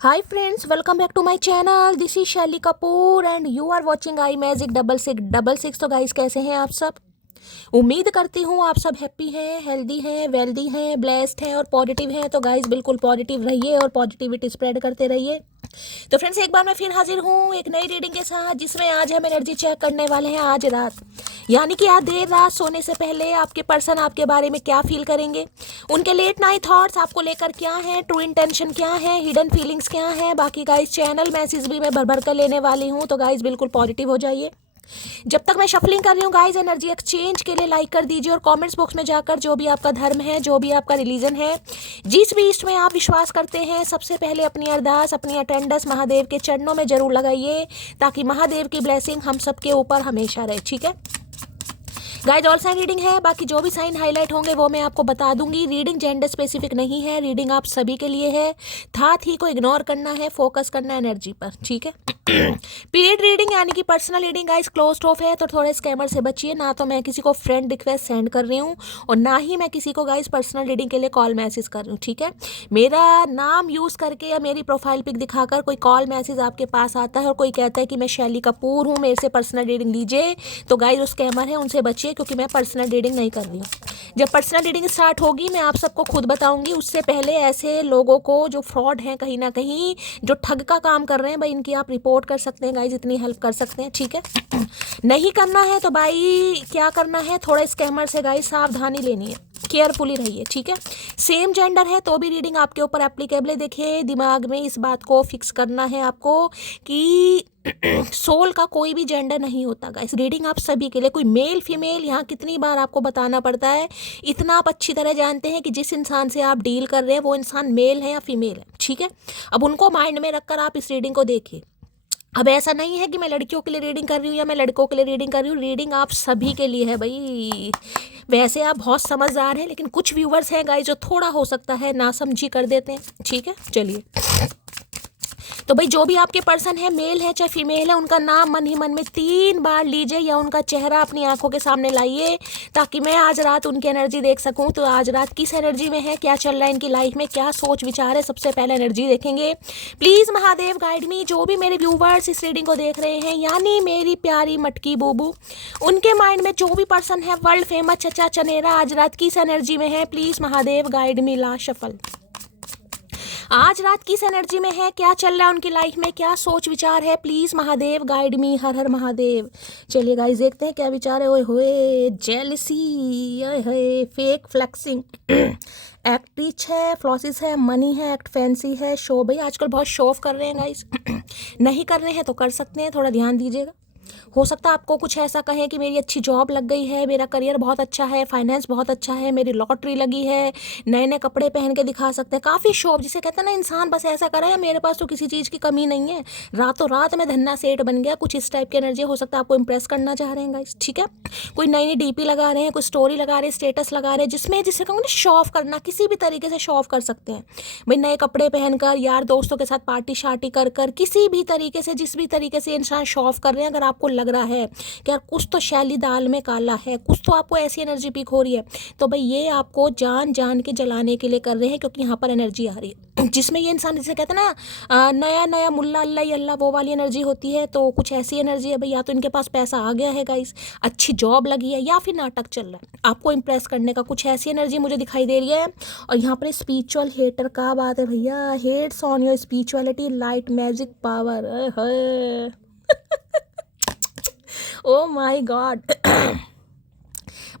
Hi friends, welcome back to my channel. This is Shelly Kapoor and you are watching I magic 6666। तो guys कैसे हैं आप सब? उम्मीद करती हूँ आप सब हैप्पी हैं, हेल्दी हैं, वेल्दी हैं, ब्लेस्ड हैं और पॉजिटिव हैं। तो गाइस बिल्कुल पॉजिटिव रहिए और पॉजिटिविटी स्प्रेड करते रहिए। तो फ्रेंड्स एक बार मैं फिर हाजिर हूँ एक नई रीडिंग के साथ, जिसमें आज हम एनर्जी चेक करने वाले हैं आज रात, यानी कि आज देर रात सोने से पहले आपके पर्सन आपके बारे में क्या फील करेंगे, उनके लेट नाइट थॉट्स आपको लेकर क्या है, ट्रू इंटेंशन क्या है, हिडन फीलिंग्स क्या है। बाकी गाइस चैनल मैसेज भी मैं भर भर कर लेने वाली हूँ, तो गाइस बिल्कुल पॉजिटिव हो जाइए। जब तक मैं शफलिंग कर रही हूँ गाइस, एनर्जी एक्सचेंज के लिए लाइक कर दीजिए और कमेंट्स बॉक्स में जाकर जो भी आपका धर्म है, जो भी आपका रिलीजन है, जिस भी इष्ट में आप विश्वास करते हैं, सबसे पहले अपनी अरदास, अपनी अटेंडेंस महादेव के चरणों में जरूर लगाइए, ताकि महादेव की ब्लेसिंग हम सबके ऊपर हमेशा रहे। ठीक है गाइज, ऑल साइन रीडिंग है। बाकी जो भी साइन हाईलाइट होंगे वो मैं आपको बता दूंगी। रीडिंग जेंडर स्पेसिफिक नहीं है, रीडिंग आप सभी के लिए है। थाट ही को इग्नोर करना है, फोकस करना है एनर्जी पर। ठीक है पीरियड रीडिंग यानी कि personal reading guys closed of है, तो थोड़े स्कैमर से बचिए। ना तो मैं किसी को फ्रेंड रिक्वेस्ट सेंड कर रही हूँ और ना ही मैं किसी को गाइस पर्सनल रीडिंग के लिए कॉल मैसेज कर रही हूँ। ठीक है, मेरा नाम यूज़ करके या मेरी प्रोफाइल पिक दिखाकर कोई कॉल मैसेज आपके पास आता है और कोई कहता है कि मैं शैली कपूर हूँ, मेरे से पर्सनल रीडिंग लीजिए, तो गाइस वो स्कैमर है, उनसे बचिए, क्योंकि मैं पर्सनल रीडिंग नहीं कर रही हूँ। जब पर्सनल रीडिंग स्टार्ट होगी मैं आप सबको खुद बताऊंगी। उससे पहले ऐसे लोगों को जो फ्रॉड हैं, कहीं ना कहीं जो ठग का काम कर रहे हैं भाई, इनकी आप रिपोर्ट कर सकते हैं गाइज, इतनी हेल्प कर सकते हैं। ठीक है नहीं करना है तो भाई क्या करना है, थोड़ा स्कैमर से गाइज सावधानी लेनी है, केयरफुली रहिए। ठीक है, सेम जेंडर है तो भी रीडिंग आपके ऊपर एप्लीकेबल है। देखिए दिमाग में इस बात को फिक्स करना है आपको कि सोल का कोई भी जेंडर नहीं होता गाइस। रीडिंग आप सभी के लिए, कोई मेल फीमेल, यहाँ कितनी बार आपको बताना पड़ता है, इतना आप अच्छी तरह जानते हैं कि जिस इंसान से आप डील कर रहे हैं वो इंसान मेल है या फीमेल है। ठीक है, अब उनको माइंड में रखकर आप इस रीडिंग को देखिए। अब ऐसा नहीं है कि मैं लड़कियों के लिए रीडिंग कर रही हूँ या मैं लड़कों के लिए रीडिंग कर रही हूँ, रीडिंग आप सभी के लिए है भाई। वैसे आप बहुत समझदार हैं, लेकिन कुछ व्यूवर्स हैं गाइस जो थोड़ा हो सकता है नासमझी कर देते हैं। ठीक है चलिए, तो भाई जो भी आपके पर्सन है, मेल है चाहे फीमेल है, उनका नाम मन ही मन में 3 बार लीजिए या उनका चेहरा अपनी आंखों के सामने लाइए, ताकि मैं आज रात उनकी एनर्जी देख सकूं। तो आज रात किस एनर्जी में है, क्या चल रहा है इनकी लाइफ में, क्या सोच विचार है, सबसे पहले एनर्जी देखेंगे। प्लीज़ महादेव गाइड मी। जो भी मेरे व्यूवर्स इस रीडिंग को देख रहे हैं, यानी मेरी प्यारी मटकी बूबू, उनके माइंड में जो भी पर्सन है, वर्ल्ड फेमस चचा चनेरा, आज रात किस एनर्जी में है, प्लीज़ महादेव गाइड मी। ला शफल, आज रात किस एनर्जी में है, क्या चल रहा है उनकी लाइफ में, क्या सोच विचार है, प्लीज महादेव गाइड मी। हर हर महादेव। चलिए गाइस देखते हैं क्या विचार है। ओए होए, जेलसी, ओए होए, फेक फ्लेक्सिंग, एक्ट रिच है, फ्लॉसिस है, मनी है, एक्ट फैंसी है, शो। भाई आजकल बहुत शो ऑफ कर रहे हैं गाइस नहीं कर रहे हैं तो कर सकते हैं, थोड़ा ध्यान दीजिएगा। हो सकता है आपको कुछ ऐसा कहें कि मेरी अच्छी जॉब लग गई है, मेरा करियर बहुत अच्छा है, फाइनेंस बहुत अच्छा है, मेरी लॉटरी लगी है, नए नए कपड़े पहन के दिखा सकते हैं, काफ़ी शौक, जिसे कहते हैं ना इंसान बस ऐसा करे है मेरे पास तो किसी चीज़ की कमी नहीं है, रातों रात में धन्ना सेठ बन गया, कुछ इस टाइप की एनर्जी। हो सकता है आपको इंप्रेस करना चाह रहे हैं गाइस। ठीक है, कोई नई नई डीपी लगा रहे हैं, कोई स्टोरी लगा रहे हैं, स्टेटस लगा रहे हैं, जिसमें जिसे कहूँगा ना शो ऑफ करना, किसी भी तरीके से शो ऑफ कर सकते हैं भाई। नए कपड़े पहनकर, यार दोस्तों के साथ पार्टी शार्टी कर कर, किसी भी तरीके से, जिस भी तरीके से इंसान शो ऑफ कर रहे हैं, अगर आपको लग रहा है कि यार कुछ तो शैली दाल में काला है, कुछ तो आपको ऐसी एनर्जी पीक हो रही है, तो भाई ये आपको जान जान के जलाने के लिए कर रहे हैं, क्योंकि यहाँ पर एनर्जी आ रही है जिसमें ये इंसान, जिसे कहते हैं ना नया नया मुल्ला अल्लाह ही अल्लाह, वो वाली एनर्जी होती है। तो कुछ ऐसी एनर्जी है भाई, या तो इनके पास पैसा आ गया है गाइस, अच्छी जॉब लगी है, या फिर नाटक चल रहा है आपको इंप्रेस करने का, कुछ ऐसी एनर्जी मुझे दिखाई दे रही है। और यहाँ पर स्पिरिचुअल हेटर का बात है भैया, hates on your spirituality, light, magic, power. Oh my god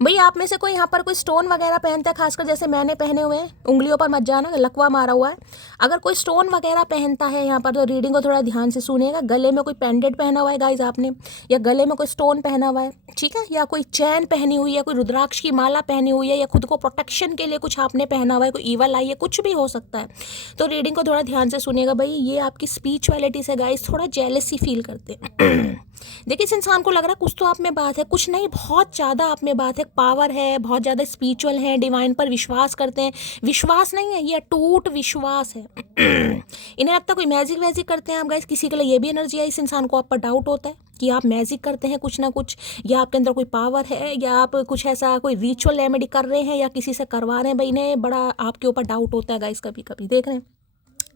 भाई आप में से कोई यहाँ पर कोई स्टोन वगैरह पहनता है, खासकर जैसे मैंने पहने हुए हैं, उंगलियों पर मत जाना, लकवा मारा हुआ है। अगर कोई स्टोन वगैरह पहनता है यहाँ पर, तो रीडिंग को थोड़ा ध्यान से सुनिएगा। गले में कोई पेंडेंट पहना हुआ है गाइज आपने, या गले में कोई स्टोन पहना हुआ है, ठीक है, या कोई चैन पहनी हुई है, कोई रुद्राक्ष की माला पहनी हुई है, या खुद को प्रोटेक्शन के लिए कुछ आपने पहना हुआ है, कोई ईवल आई है, कुछ भी हो सकता है। तो रीडिंग को थोड़ा ध्यान से सुनिएगा भाई, ये आपकी स्पिरिचुअलिटी से गाइज थोड़ा जेलसी फील करते हैं देखिए इस इंसान को लग रहा है कुछ तो आप में बात है, कुछ नहीं बहुत ज़्यादा आप में बात है, पावर है, बहुत ज़्यादा स्पिरिचुअल है, डिवाइन पर विश्वास करते हैं। विश्वास नहीं है, ये अटूट विश्वास है इन्हें लगता है कोई मैजिक वैजिक करते हैं आप गाइस। किसी के लिए ये भी एनर्जी है, इस इंसान को आप पर डाउट होता है कि आप मैजिक करते हैं कुछ ना कुछ, या आपके अंदर कोई पावर है, या आप कुछ ऐसा कोई रिचुअल रेमेडी कर रहे हैं, या किसी से करवा रहे हैं भाई। इन्हें बड़ा आपके ऊपर डाउट होता है गाइस, कभी कभी देख रहे हैं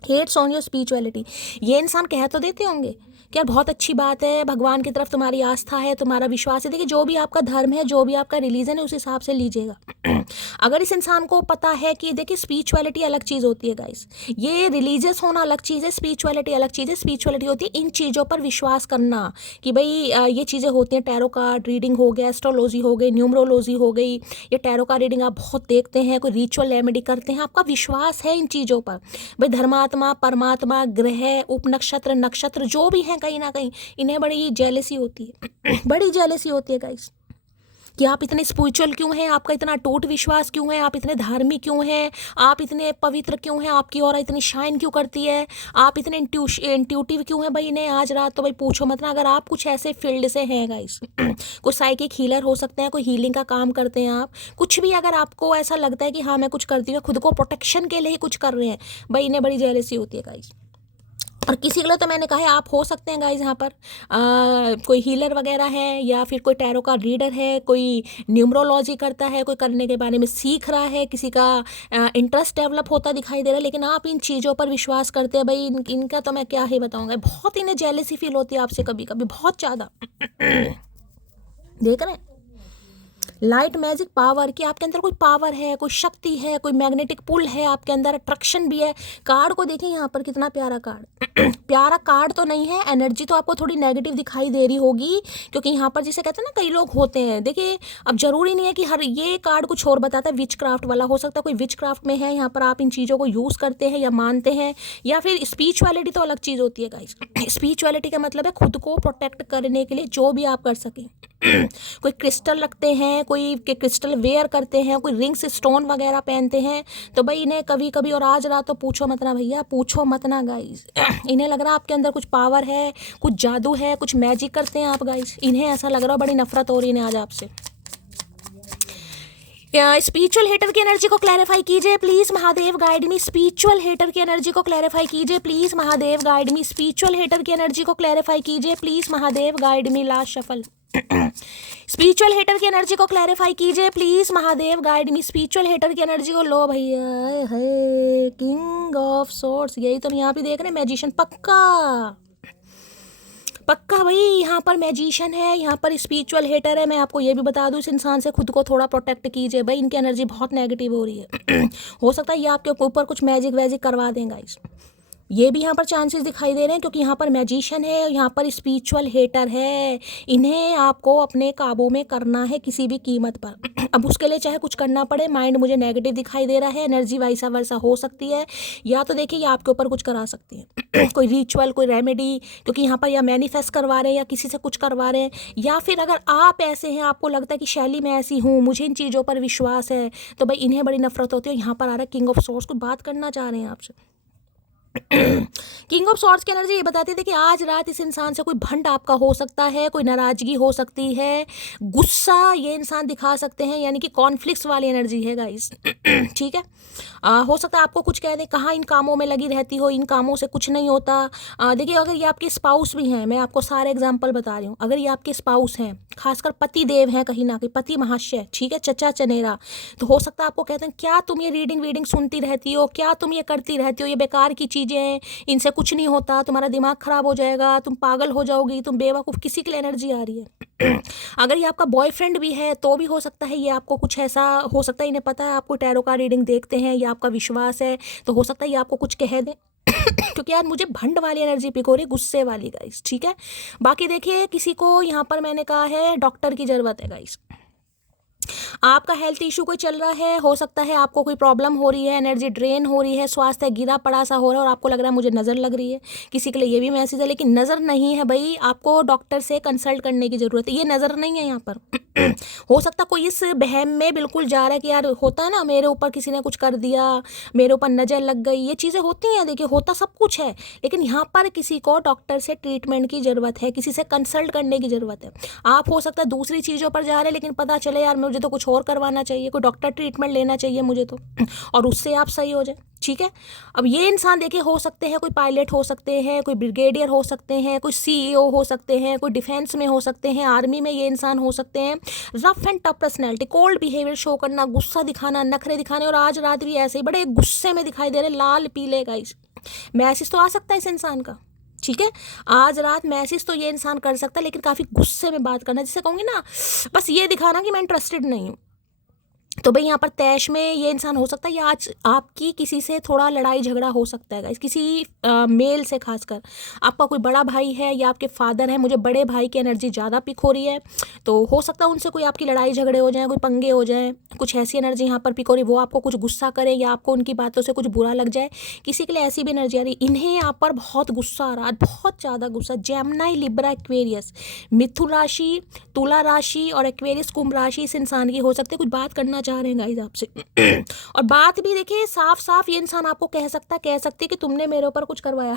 हेट्स ऑन योर स्पिरिचुअलिटी। ये इंसान कह तो देते होंगे कि यार बहुत अच्छी बात है, भगवान की तरफ तुम्हारी आस्था है, तुम्हारा विश्वास है। देखिए जो भी आपका धर्म है, जो भी आपका रिलीजन है, उस हिसाब से लीजिएगा। अगर इस इंसान को पता है कि देखिए स्पिरिचुअलिटी अलग चीज़ होती है गाइस, ये रिलीजियस होना अलग चीज़ है, स्पिरिचुअलिटी अलग चीज़ है। स्पिरिचुअलिटी होती है इन चीज़ों पर विश्वास करना कि भाई ये चीज़ें होती हैं, टैरो कार्ड रीडिंग हो गया, एस्ट्रोलॉजी हो गई, न्यूमरोलॉजी हो गई, ये टैरो कार्ड रीडिंग आप बहुत देखते हैं, कोई रिचुअल रेमेडी करते हैं, आपका विश्वास है इन चीज़ों पर। भाई धर्मात्मा, परमात्मा, ग्रह, उपनक्षत्र, नक्षत्र जो भी हैं, कहीं ना कहीं इन्हें बड़ी जेलसी होती है। बड़ी जेलसी होती है गाइस कि आप इतने स्पिरिचुअल क्यों हैं, आपका इतना अटूट विश्वास क्यों है, आप इतने धार्मिक क्यों हैं, आप इतने पवित्र क्यों हैं, आपकी ऑरा इतनी शाइन क्यों करती है, आप इतने इंट्यूटिव क्यों हैं। भाई इन्हें आज रात तो भाई पूछो मत ना। अगर आप कुछ ऐसे फील्ड से हैं गाइस, कोई साइकिक हीलर हो सकते हैं, कोई हीलिंग का काम करते हैं, आप कुछ भी अगर आपको ऐसा लगता है कि हाँ मैं कुछ करती हूँ, खुद को प्रोटेक्शन के लिए ही कुछ कर रहे हैं, भाई इन्हें बड़ी जेलसी होती है गाइस। और किसी के लिए तो मैंने कहा है आप हो सकते हैं गाइज यहाँ पर कोई हीलर वगैरह है, या फिर कोई टैरो का रीडर है, कोई न्यूमरोलॉजी करता है, कोई करने के बारे में सीख रहा है, किसी का इंटरेस्ट डेवलप होता दिखाई दे रहा है, लेकिन आप इन चीज़ों पर विश्वास करते हैं। भाई इनका तो मैं क्या ही बताऊँगा, बहुत इन्हें जेलसी फील होती है आपसे कभी कभी, बहुत ज़्यादा। देख रहे हैं लाइट मैजिक पावर की आपके अंदर कोई पावर है, कोई शक्ति है, कोई मैग्नेटिक पुल है आपके अंदर, अट्रैक्शन भी है। कार्ड को देखिए यहाँ पर, कितना प्यारा कार्ड। प्यारा कार्ड तो नहीं है, एनर्जी तो आपको थोड़ी नेगेटिव दिखाई दे रही होगी, क्योंकि यहाँ पर जिसे कहते हैं ना कई लोग होते हैं। देखिए अब जरूरी नहीं है कि हर ये कार्ड कुछ और बताता है, विच क्राफ्ट वाला हो सकता है, कोई विच क्राफ्ट में है, यहाँ पर आप इन चीज़ों को यूज़ करते हैं या मानते हैं, या फिर स्पिरिचुअलिटी तो अलग चीज़ होती है गाइस। स्पिरिचुअलिटी का मतलब है खुद को प्रोटेक्ट करने के लिए जो भी आप कर सकें। कोई क्रिस्टल रखते हैं, कोई क्रिस्टल वेयर करते हैं, कोई रिंग्स स्टोन वगैरह पहनते हैं, तो भाई इन्हें कभी कभी, और आज रात तो पूछो मत ना भैया, पूछो मत ना गाइस। इन्हें लग रहा है आपके अंदर कुछ पावर है, कुछ जादू है, कुछ मैजिक करते हैं आप गाइस। इन्हें ऐसा लग रहा है, बड़ी नफरत हो रही है आज आपसे। स्पिरिचुअल हेटर की एनर्जी को क्लैरिफाई कीजिए please, Mahadev guide me. Spiritual hater की एनर्जी को क्लैरिफाई कीजिए please, Mahadev guide me. Spiritual hater की एनर्जी को क्लैरिफाई कीजिए please, Mahadev guide me. Last shuffle. Spiritual hater की एनर्जी को क्लैरिफाई कीजिए please, Mahadev guide me. Spiritual hater की एनर्जी को लो भैया। है किंग ऑफ सोर्स, यही तो यहाँ पे देख रहे हैं, मैजिशियन पक्का पक्का भाई, यहाँ पर मैजिशियन है, यहाँ पर स्पिरिचुअल हेटर है। मैं आपको ये भी बता दूँ, इस इंसान से खुद को थोड़ा प्रोटेक्ट कीजिए भाई, इनकी एनर्जी बहुत नेगेटिव हो रही है। हो सकता है ये आपके ऊपर कुछ मैजिक वैजिक करवा दें गाइस, ये भी यहाँ पर चांसेस दिखाई दे रहे हैं, क्योंकि यहाँ पर मैजिशियन है और यहाँ पर स्पिरिचुअल हेटर है। इन्हें आपको अपने काबू में करना है किसी भी कीमत पर। अब उसके लिए चाहे कुछ करना पड़े, माइंड मुझे नेगेटिव दिखाई दे रहा है, एनर्जी वैसा वैसा हो सकती है, या तो देखिए ये आपके ऊपर कुछ करा सकती है। कोई रिचुअल, कोई रेमेडी, क्योंकि यहाँ पर या मैनिफेस्ट करवा रहे हैं या किसी से कुछ करवा रहे हैं, या फिर अगर आप ऐसे हैं, आपको लगता है कि शैली मैं ऐसी हूँ, मुझे इन चीज़ों पर विश्वास है, तो भाई इन्हें बड़ी नफरत होती है। यहाँ पर आ रहा है किंग ऑफ सोर्स, कुछ बात करना चाह रहे हैं आपसे। किंग ऑफ सॉर्ड्स की एनर्जी ये बताती थी कि आज रात इस इंसान से कोई भंड आपका हो सकता है, कोई नाराजगी हो सकती है, गुस्सा ये इंसान दिखा सकते हैं, यानी कि कॉन्फ्लिक्ट्स वाली एनर्जी है गाइस। ठीक है, हो सकता है आपको कुछ कह दें, कहाँ इन कामों में लगी रहती हो, इन कामों से कुछ नहीं होता। देखिए अगर ये आपके स्पाउस भी हैं, मैं आपको सारे एग्जाम्पल बता रही हूँ, अगर ये आपके स्पाउस हैं, खासकर पति देव हैं, कहीं ना कहीं पति महाशय, ठीक है, चचा चनेरा, तो हो सकता है आपको कहते हैं क्या तुम ये रीडिंग वीडिंग सुनती रहती हो, क्या तुम ये करती रहती हो, ये बेकार की चीज़ें हैं, इनसे कुछ नहीं होता, तुम्हारा दिमाग खराब हो जाएगा, तुम पागल हो जाओगी, तुम बेवकूफ़, किसी के लिए एनर्जी आ रही है। अगर ये आपका बॉयफ्रेंड भी है तो भी हो सकता है ये आपको कुछ ऐसा हो सकता है, इन्हें पता है आपको टैरो का रीडिंग देखते हैं, ये आपका विश्वास है, तो हो सकता है ये आपको कुछ कह दें। क्योंकि यार मुझे भंड वाली एनर्जी पिक हो रही, गुस्से वाली गाइस, ठीक है। बाकी देखिए किसी को यहाँ पर मैंने कहा है डॉक्टर की ज़रूरत है गाइस। आपका हेल्थ इशू कोई चल रहा है, हो सकता है आपको कोई प्रॉब्लम हो रही है, एनर्जी ड्रेन हो रही है, स्वास्थ्य गिरा पड़ा सा हो रहा है, और आपको लग रहा है मुझे नज़र लग रही है, किसी के लिए ये भी मैसेज है, लेकिन नज़र नहीं है भाई, आपको डॉक्टर से कंसल्ट करने की ज़रूरत है, ये नज़र नहीं है यहाँ पर। हो सकता कोई इस बहम में बिल्कुल जा रहा है कि यार होता है ना, मेरे ऊपर किसी ने कुछ कर दिया, मेरे ऊपर नज़र लग गई, ये चीज़ें होती हैं, देखिए होता सब कुछ है, लेकिन यहाँ पर किसी को डॉक्टर से ट्रीटमेंट की ज़रूरत है, किसी से कंसल्ट करने की ज़रूरत है। आप हो सकता है दूसरी चीज़ों पर जा रहे हैं, लेकिन पता चले यार मुझे तो कुछ और करवाना चाहिए, कोई डॉक्टर ट्रीटमेंट लेना चाहिए मुझे तो, और उससे आप सही हो जाए, ठीक है। अब ये इंसान देखिए हो सकते हैं कोई पायलट हो सकते हैं, कोई ब्रिगेडियर हो सकते हैं, कोई सीईओ हो सकते हैं, कोई डिफेंस में हो सकते हैं, आर्मी में ये इंसान हो सकते हैं। Rough and tough personality, cold behaviour show करना, गुस्सा दिखाना, नखरे दिखाने, और आज रात भी ऐसे ही बड़े गुस्से में दिखाई दे रहे, लाल पीले गाइस। मैसेज तो आ सकता है इस इंसान का, ठीक है, आज रात मैसेज तो ये इंसान कर सकता है, लेकिन काफ़ी गुस्से में बात करना, जिसे कहूँगी ना बस ये दिखाना कि मैं इंटरेस्टेड नहीं हूँ। तो भाई यहाँ पर तैश में ये इंसान हो सकता है, या आज आपकी किसी से थोड़ा लड़ाई झगड़ा हो सकता है गाइस, किसी मेल से, खासकर आपका कोई बड़ा भाई है या आपके फादर है, मुझे बड़े भाई की एनर्जी ज़्यादा पिक हो रही है, तो हो सकता है उनसे कोई आपकी लड़ाई झगड़े हो जाए, कोई पंगे हो जाए, कुछ ऐसी एनर्जी यहाँ पर पिक हो रही है, वो आपको कुछ गुस्सा करे या आपको उनकी बातों से कुछ बुरा लग जाए, किसी के लिए ऐसी भी एनर्जी आ रही, इन्हें यहाँ पर बहुत गुस्सा आ रहा है, बहुत ज़्यादा गुस्सा। जेमिनी, लिब्रा, एक्वेरियस, मिथुन राशि, तुला राशि और एक्वेरियस कुंभ राशि इस इंसान की हो सकती है, कुछ बात करना चाह रहे हैं गाइस आपसे। और बात भी देखिए साफ साफ ये इंसान आपको कह सकती है कि तुमने मेरे ऊपर कुछ करवाया।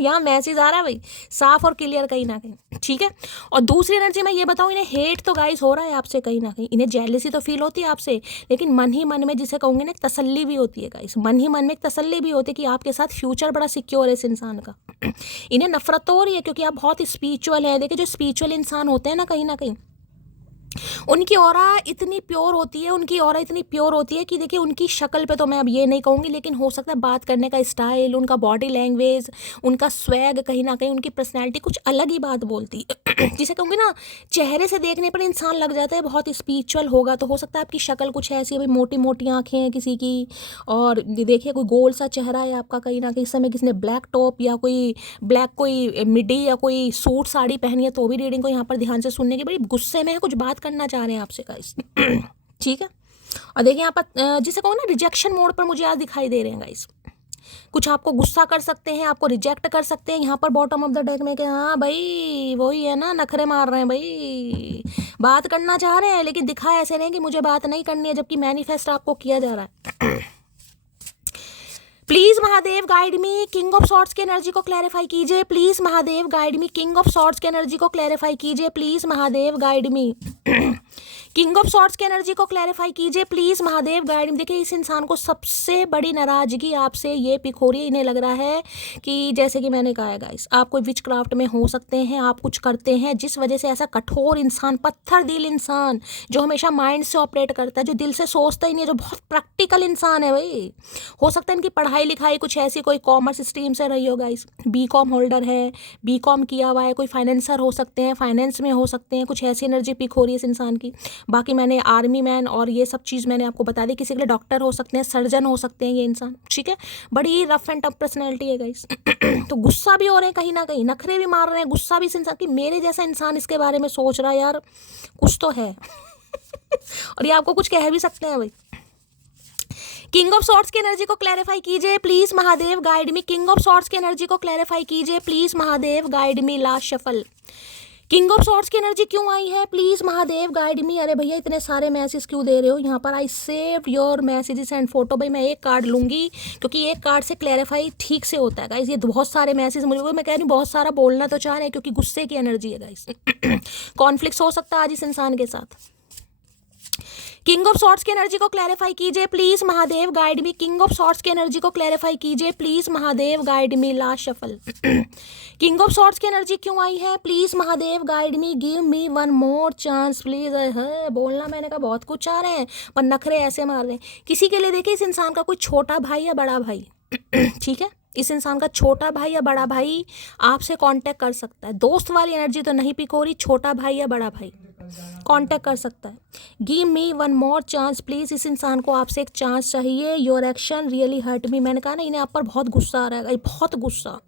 यहाँ मैसेज आ रहा है भाई, साफ और क्लियर कहीं ना कहीं, ठीक है। और दूसरी एनर्जी मैं ये बताऊँ, इन्हें हेट तो गाइस हो रहा है आपसे कहीं ना कहीं, इन्हें जेलसी तो फील होती है आपसे, लेकिन मन ही मन में, जिसे कहूँगे ना, एक तसल्ली भी होती है गाइस, मन ही मन में एक तसल्ली भी होती है कि आपके साथ फ्यूचर बड़ा सिक्योर है इस इंसान का। इन्हें नफरत तो हो रही है क्योंकि आप बहुत स्पिरिचुअल हैं। देखिए जो स्पिरिचुअल इंसान होते हैं ना, कहीं ना कहीं उनकी ऑरा इतनी प्योर होती है, कि देखिए उनकी शक्ल पे तो मैं अब ये नहीं कहूँगी, लेकिन हो सकता है बात करने का स्टाइल, उनका बॉडी लैंग्वेज, उनका स्वैग, कहीं ना कहीं उनकी पर्सनैलिटी कुछ अलग ही बात बोलती है। जिसे कहूँगी ना, चेहरे से देखने पर इंसान लग जाता है बहुत स्पिरिचुअल होगा, तो हो सकता है आपकी शक्ल कुछ ऐसी है, भाई मोटी मोटी आँखें हैं किसी की, और देखिए कोई गोल सा चेहरा है आपका, कहीं ना कहीं इस समय किसी ने ब्लैक टॉप या कोई ब्लैक कोई मिडी या कोई सूट साड़ी पहनी है, तो भी रीडिंग को यहाँ पर ध्यान से सुनने की, बड़ी गुस्से में है, कुछ बात करना चाह रहे हैं आपसे गाइस। ठीक है। और देखिए यहाँ पर जिसे कहूँ ना, रिजेक्शन मोड पर मुझे आज दिखाई दे रहे हैं गाइस, कुछ आपको गुस्सा कर सकते हैं, आपको रिजेक्ट कर सकते हैं। यहाँ पर बॉटम ऑफ द डेक में क्या, हाँ भाई वही है ना, नखरे मार रहे हैं भाई, बात करना चाह रहे हैं लेकिन दिखा ऐसे रहे हैं कि मुझे बात नहीं करनी है, जबकि मैनिफेस्ट आपको किया जा रहा है। Please Mahadev guide me, king of swords की एनर्जी को क्लैरिफाई कीजिए। Please Mahadev guide me, king of swords की एनर्जी को क्लैरिफाई कीजिए। Please Mahadev guide me, king of swords की एनर्जी को क्लैरिफाई कीजिए। प्लीज महादेव गाइड मी। देखिए इस इंसान को सबसे बड़ी नाराजगी आपसे ये पिक हो रही है, इन्हें लग रहा है कि जैसे कि मैंने कहा है गाइस, आप कोई विच क्राफ्ट में हो सकते हैं, आप कुछ करते हैं जिस वजह से ऐसा कठोर इंसान, पत्थर दिल इंसान, जो हमेशा माइंड से ऑपरेट करता है, जो दिल से सोचता ही नहीं है, जो बहुत प्रैक्टिकल इंसान है भाई। हो सकता है इनकी पढ़ाई लिखाई कुछ ऐसी, कोई कॉमर्स स्ट्रीम से रही हो गाइस, बीकॉम होल्डर है, बीकॉम किया हुआ है, कोई फाइनेंसर हो सकते हैं, फाइनेंस में हो सकते हैं, कुछ ऐसी एनर्जी पिक हो रही है इस इंसान की। बाकी मैंने आर्मी मैन और ये सब चीज़ मैंने आपको बता दी, किसी के लिए डॉक्टर हो सकते हैं, सर्जन हो सकते हैं ये इंसान, ठीक है। बड़ी रफ एंड टफ पर्सनैलिटी है गाइस। तो गुस्सा भी हो रहे हैं कहीं ना कहीं, नखरे भी मार रहे हैं, गुस्सा भी इस इंसान की, मेरे जैसा इंसान इसके बारे में सोच रहा है यार, कुछ तो है। और ये आपको कुछ कह भी सकते हैं भाई। किंग ऑफ सॉर्ड्स की एनर्जी को क्लैरिफाई कीजिए please Mahadev guide me. King of swords की एनर्जी को क्लैरिफाई कीजिए please Mahadev guide me. Last shuffle, king of swords की एनर्जी क्यों आई है, प्लीज महादेव गाइड मी। अरे भैया इतने सारे मैसेज क्यों दे रहे हो यहाँ पर। I save your messages and photo. भाई मैं एक कार्ड लूंगी क्योंकि एक कार्ड से क्लैरिफाई ठीक से होता है गाइस। ये बहुत सारे मैसेज मुझे, मैं कह रही हूँ बहुत सारा बोलना तो चाह रहे हैं क्योंकि गुस्से की एनर्जी है गाइस। कॉन्फ्लिक्ट हो सकता है आज इस इंसान के साथ। किंग ऑफ सॉर्ड्स की एनर्जी को क्लैरिफाई कीजिए please Mahadev guide me. King of swords की एनर्जी को क्लैरिफाई कीजिए please Mahadev guide me. Last shuffle, king of swords की एनर्जी क्यों आई है please Mahadev guide me. Give me one more chance please. है बोलना मैंने कहा बहुत कुछ आ रहे हैं पर नखरे ऐसे मार रहे हैं। किसी के लिए देखिए इस इंसान का कोई छोटा भाई या बड़ा भाई, ठीक है, इस इंसान का छोटा भाई या बड़ा भाई आपसे कांटेक्ट कर सकता है। दोस्त वाली एनर्जी तो नहीं पिक हो रही, छोटा भाई या बड़ा भाई कांटेक्ट कर सकता है। Give me one more chance please. इस इंसान को आपसे एक चांस चाहिए। Your action really hurt me. मैंने कहा ना इन्हें आप पर बहुत गुस्सा आ रहा है, बहुत गुस्सा।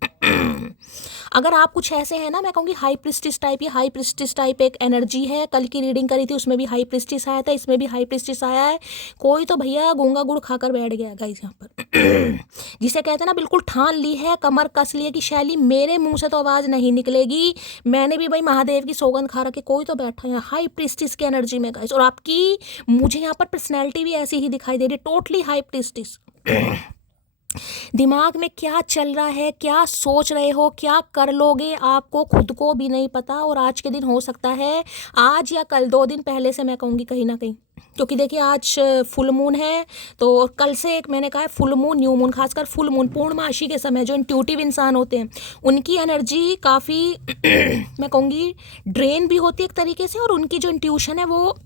अगर आप कुछ ऐसे हैं ना, मैं कहूँगी हाई प्रिस्टिस टाइप, ये हाई प्रिस्टिस टाइप एक एनर्जी है। कल की रीडिंग करी थी उसमें भी हाई प्रिस्टिस आया था, इसमें भी हाई प्रिस्टिस आया है। कोई तो भैया गूंगा गुड़ खाकर बैठ गया गाइस यहाँ पर। जिसे कहते हैं ना बिल्कुल ठान ली है, कमर कस ली है कि शैली मेरे मुंह से तो आवाज़ नहीं निकलेगी, मैंने भी भाई महादेव की सौगंध खा रखी। कोई तो बैठा है हाई प्रिस्टिस की एनर्जी में गाइस। और आपकी मुझे यहाँ पर पर्सनैलिटी भी ऐसी ही दिखाई दे रही, टोटली हाई प्रिस्टिस। दिमाग में क्या चल रहा है, क्या सोच रहे हो, क्या कर लोगे, आपको खुद को भी नहीं पता। और आज के दिन हो सकता है आज या कल, 2 दिन पहले से मैं कहूँगी कहीं ना कहीं, क्योंकि देखिए आज फुल मून है, तो कल से एक मैंने कहा है फुल मून न्यू मून, खासकर फुल मून पूर्णमासी के समय जो इंट्यूटिव इंसान होते हैं उनकी एनर्जी काफ़ी मैं कहूँगी ड्रेन भी होती है एक तरीके से, और उनकी जो इंट्यूशन है वो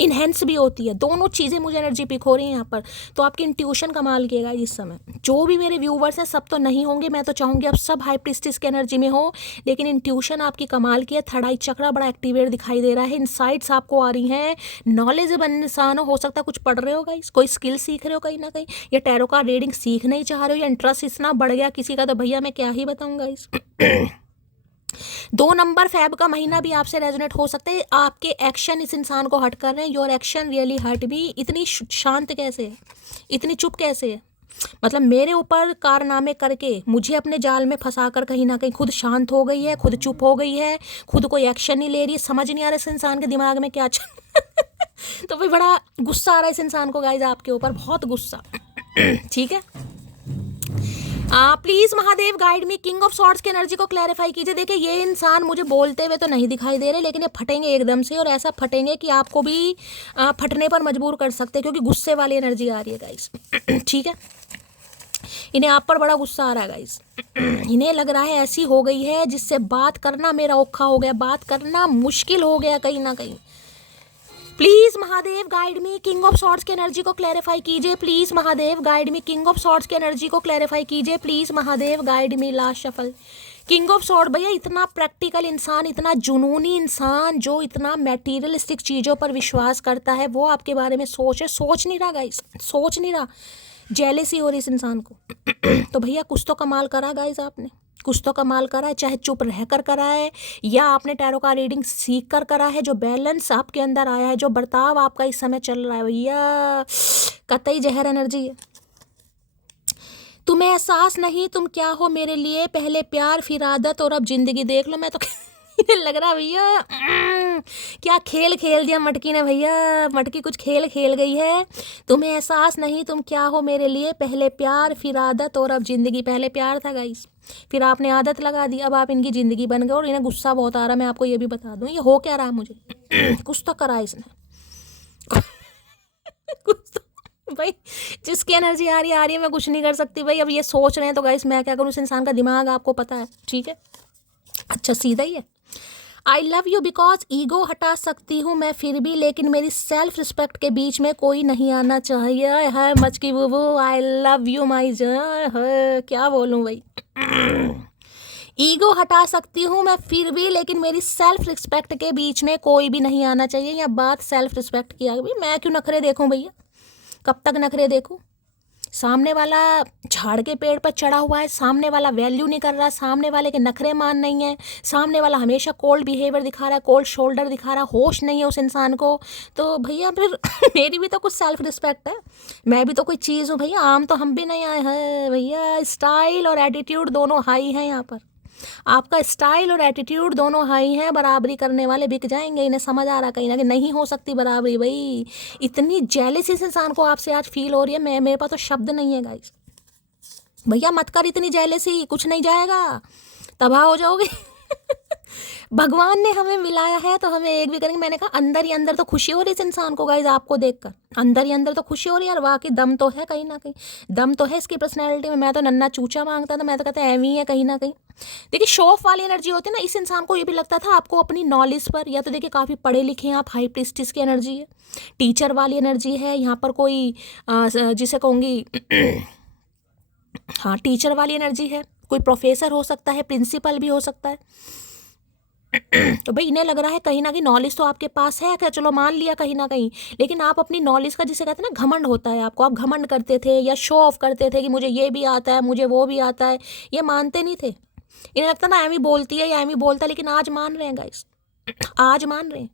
इन्हेंस भी होती है, दोनों चीज़ें मुझे एनर्जी पिक हो रही हैं यहाँ पर। तो आपकी इंट्यूशन कमाल किएगा इस समय। जो भी मेरे व्यूवर्स हैं सब तो नहीं होंगे, मैं तो चाहूँगी आप सब हाई प्रीस्टिस की एनर्जी में हो, लेकिन इंट्यूशन आपकी कमाल की है। थर्ड आई चक्रा बड़ा एक्टिवेट दिखाई दे रहा है, इनसाइट्स आपको आ रही हैं, नॉलेजेबल इंसान हो सकता है, कुछ पढ़ रहे हो गाइस, कोई स्किल सीख रहे हो कहीं ना कहीं, या टैरो का रीडिंग सीख नहीं चाह रहे हो, या इंटरेस्ट इतना बढ़ गया किसी का तो भैया मैं क्या ही बताऊँ गाइस। 2 नंबर फेब का महीना भी आपसे रेजोनेट हो सकता है। आपके एक्शन इस इंसान को हर्ट कर रहे हैं, योर एक्शन रियली हर्ट भी। इतनी शांत कैसे है, इतनी चुप कैसे है, मतलब मेरे ऊपर कारनामे करके मुझे अपने जाल में फंसाकर कहीं ना कहीं खुद शांत हो गई है, खुद चुप हो गई है, खुद कोई एक्शन नहीं ले रही है। समझ नहीं आ रहा इस इंसान के दिमाग में क्या चल तो भाई बड़ा गुस्सा आ रहा है इस इंसान को गाइज आपके ऊपर, बहुत गुस्सा। ठीक है, please Mahadev guide me, king of swords की एनर्जी को क्लैरिफाई कीजिए। देखिए ये इंसान मुझे बोलते हुए तो नहीं दिखाई दे रहे, लेकिन ये फटेंगे एकदम से, और ऐसा फटेंगे कि आपको भी फटने पर मजबूर कर सकते हैं, क्योंकि गुस्से वाली एनर्जी आ रही है गाइस। ठीक है, इन्हें आप पर बड़ा गुस्सा आ रहा है गाइस। इन्हें लग रहा है ऐसी हो गई है जिससे बात करना मेरा औखा हो गया, बात करना मुश्किल हो गया कहीं ना कहीं। Please Mahadev guide me, king of swords की एनर्जी को क्लैरिफाई कीजिए। Please Mahadev guide me, king of swords की एनर्जी को क्लैरिफाई कीजिए। Please Mahadev guide me. Last shuffle, king of sword. भैया इतना प्रैक्टिकल इंसान, इतना जुनूनी इंसान, जो इतना मैटीरियलिस्टिक चीज़ों पर विश्वास करता है, वो आपके बारे में सोच नहीं रहा गाइस, सोच नहीं रहा। जेलेसी हो रही इस इंसान को। तो भैया कुछ तो कमाल करा गाइस आपने, कुछ तो कमाल करा है, चाहे चुप रहकर करा है या आपने टैरो का रीडिंग सीख कर करा है। जो बैलेंस आपके अंदर आया है, जो बर्ताव आपका इस समय चल रहा है, भैया कतई जहर एनर्जी है। तुम्हें एहसास नहीं तुम क्या हो मेरे लिए, पहले प्यार फिर आदत और अब जिंदगी। देख लो मैं तो लग रहा भैया क्या खेल खेल दिया मटकी ने भैया, मटकी कुछ खेल खेल गई है। तुम्हें एहसास नहीं तुम क्या हो मेरे लिए, पहले प्यार फिर आदत और अब जिंदगी। पहले प्यार था गाइस, फिर आपने आदत लगा दी, अब आप इनकी जिंदगी बन गए। और इन्हें गुस्सा बहुत आ रहा, मैं आपको ये भी बता दूं। ये हो क्या रहा मुझे कुछ तो करा इसने कुछ तो भाई, जिसकी एनर्जी आ रही है मैं कुछ नहीं कर सकती भाई। अब ये सोच रहे हैं तो गाइस मैं क्या करूं, उस इंसान का दिमाग आपको पता है। ठीक है, अच्छा सीधा ही है। I love you because ego हटा सकती हूँ मैं फिर भी, लेकिन मेरी सेल्फ रिस्पेक्ट के बीच में कोई नहीं आना चाहिए। है मच की वो आई लव यू माई है, क्या बोलूँ भाई। ईगो हटा सकती हूँ मैं फिर भी, लेकिन मेरी सेल्फ रिस्पेक्ट के बीच में कोई भी नहीं आना चाहिए। या बात सेल्फ रिस्पेक्ट की आ गई, मैं क्यों नखरे देखूँ भैया, कब तक नखरे देखूँ। सामने वाला झाड़ के पेड़ पर चढ़ा हुआ है, सामने वाला वैल्यू नहीं कर रहा, सामने वाले के नखरे मान नहीं है, सामने वाला हमेशा कोल्ड बिहेवियर दिखा रहा है, कोल्ड शोल्डर दिखा रहा है, होश नहीं है उस इंसान को। तो भैया फिर मेरी भी तो कुछ सेल्फ रिस्पेक्ट है, मैं भी तो कोई चीज़ हूँ भैया। आम तो हम भी नहीं आए हैं भैया। स्टाइल और एटीट्यूड दोनों हाई हैं यहाँ पर। आपका स्टाइल और एटीट्यूड दोनों हाई हैं, बराबरी करने वाले बिक जाएंगे। इन्हें समझ आ रहा कहीं ना कि नहीं हो सकती बराबरी भाई। इतनी जेलसी इस इंसान को आपसे आज फील हो रही है, मेरे पास तो शब्द नहीं है गाइस। भैया मत कर इतनी जेलसी, कुछ नहीं जाएगा, तबाह हो जाओगे। भगवान ने हमें मिलाया है तो हमें एक भी करेंगे। मैंने कहा अंदर ही अंदर तो खुशी हो रही है इस इंसान को गाइज आपको देखकर, अंदर ही अंदर तो खुशी हो रही है यार। वाकई दम तो है कहीं ना कहीं, दम तो है इसकी पर्सनैलिटी में। मैं तो नन्ना चूचा मांगता था, मैं तो कहता एवी है कहीं ना कहीं। देखिए शो ऑफ वाली एनर्जी होती है ना, इस इंसान को ये भी लगता था आपको अपनी नॉलेज पर, या तो देखिए काफ़ी पढ़े लिखे हैं आप, हाई प्रीस्टिस की एनर्जी है, टीचर वाली एनर्जी है यहाँ पर। कोई जिसे कहूँगी हाँ टीचर वाली एनर्जी है, कोई प्रोफेसर हो सकता है, प्रिंसिपल भी हो सकता है। तो भाई इन्हें लग रहा है कहीं ना कहीं नॉलेज तो आपके पास है, क्या चलो मान लिया कहीं ना कहीं, लेकिन आप अपनी नॉलेज का, जिसे कहते हैं ना घमंड होता है आपको, आप घमंड करते थे या शो ऑफ करते थे कि मुझे ये भी आता है, मुझे वो भी आता है। ये मानते नहीं थे, इन्हें लगता ना एमी बोलती है या एमी बोलता है, लेकिन आज मान रहे हैं गाइस, आज मान रहे हैं।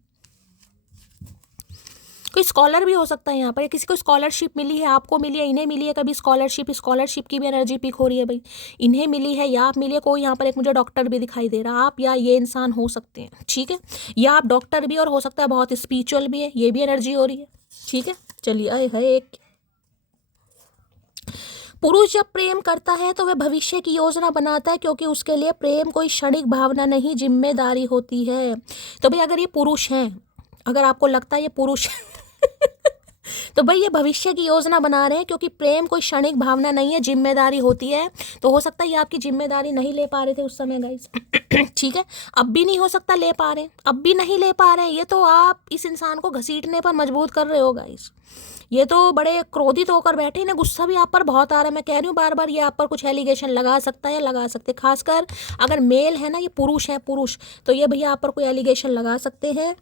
कोई स्कॉलर भी हो सकता है यहाँ पर, किसी को स्कॉलरशिप मिली है, आपको मिली है, इन्हें मिली है कभी स्कॉलरशिप की भी एनर्जी पिक हो रही है भाई। इन्हें मिली है या आप मिली है। कोई यहाँ पर एक मुझे डॉक्टर भी दिखाई दे रहा, आप या ये इंसान हो सकते हैं। ठीक है, या आप डॉक्टर भी और हो सकता है बहुत स्पिरिचुअल भी है, ये भी एनर्जी हो रही है। ठीक है, चलिए आए है एक पुरुष जब प्रेम करता है तो वह भविष्य की योजना बनाता है, क्योंकि उसके लिए प्रेम कोई क्षणिक भावना नहीं, जिम्मेदारी होती है। तो भाई अगर ये पुरुष हैं, अगर आपको लगता है ये पुरुष तो भाई ये भविष्य की योजना बना रहे हैं, क्योंकि प्रेम कोई क्षणिक भावना नहीं है, जिम्मेदारी होती है। तो हो सकता है ये आपकी जिम्मेदारी नहीं ले पा रहे थे उस समय गाइस। ठीक है, अब भी नहीं हो सकता ले पा रहे हैं, अब भी नहीं ले पा रहे हैं, ये तो आप इस इंसान को घसीटने पर मजबूर कर रहे हो गाइस। ये तो बड़े क्रोधित होकर बैठे, इन्हें गुस्सा भी आप पर बहुत आ रहा है। मैं कह रही हूँ बार बार, ये आप पर कुछ एलिगेशन लगा सकता है या लगा सकते, खासकर अगर मेल है ना, ये पुरुष है पुरुष, तो ये भैया आप पर कोई एलिगेशन लगा सकते हैं।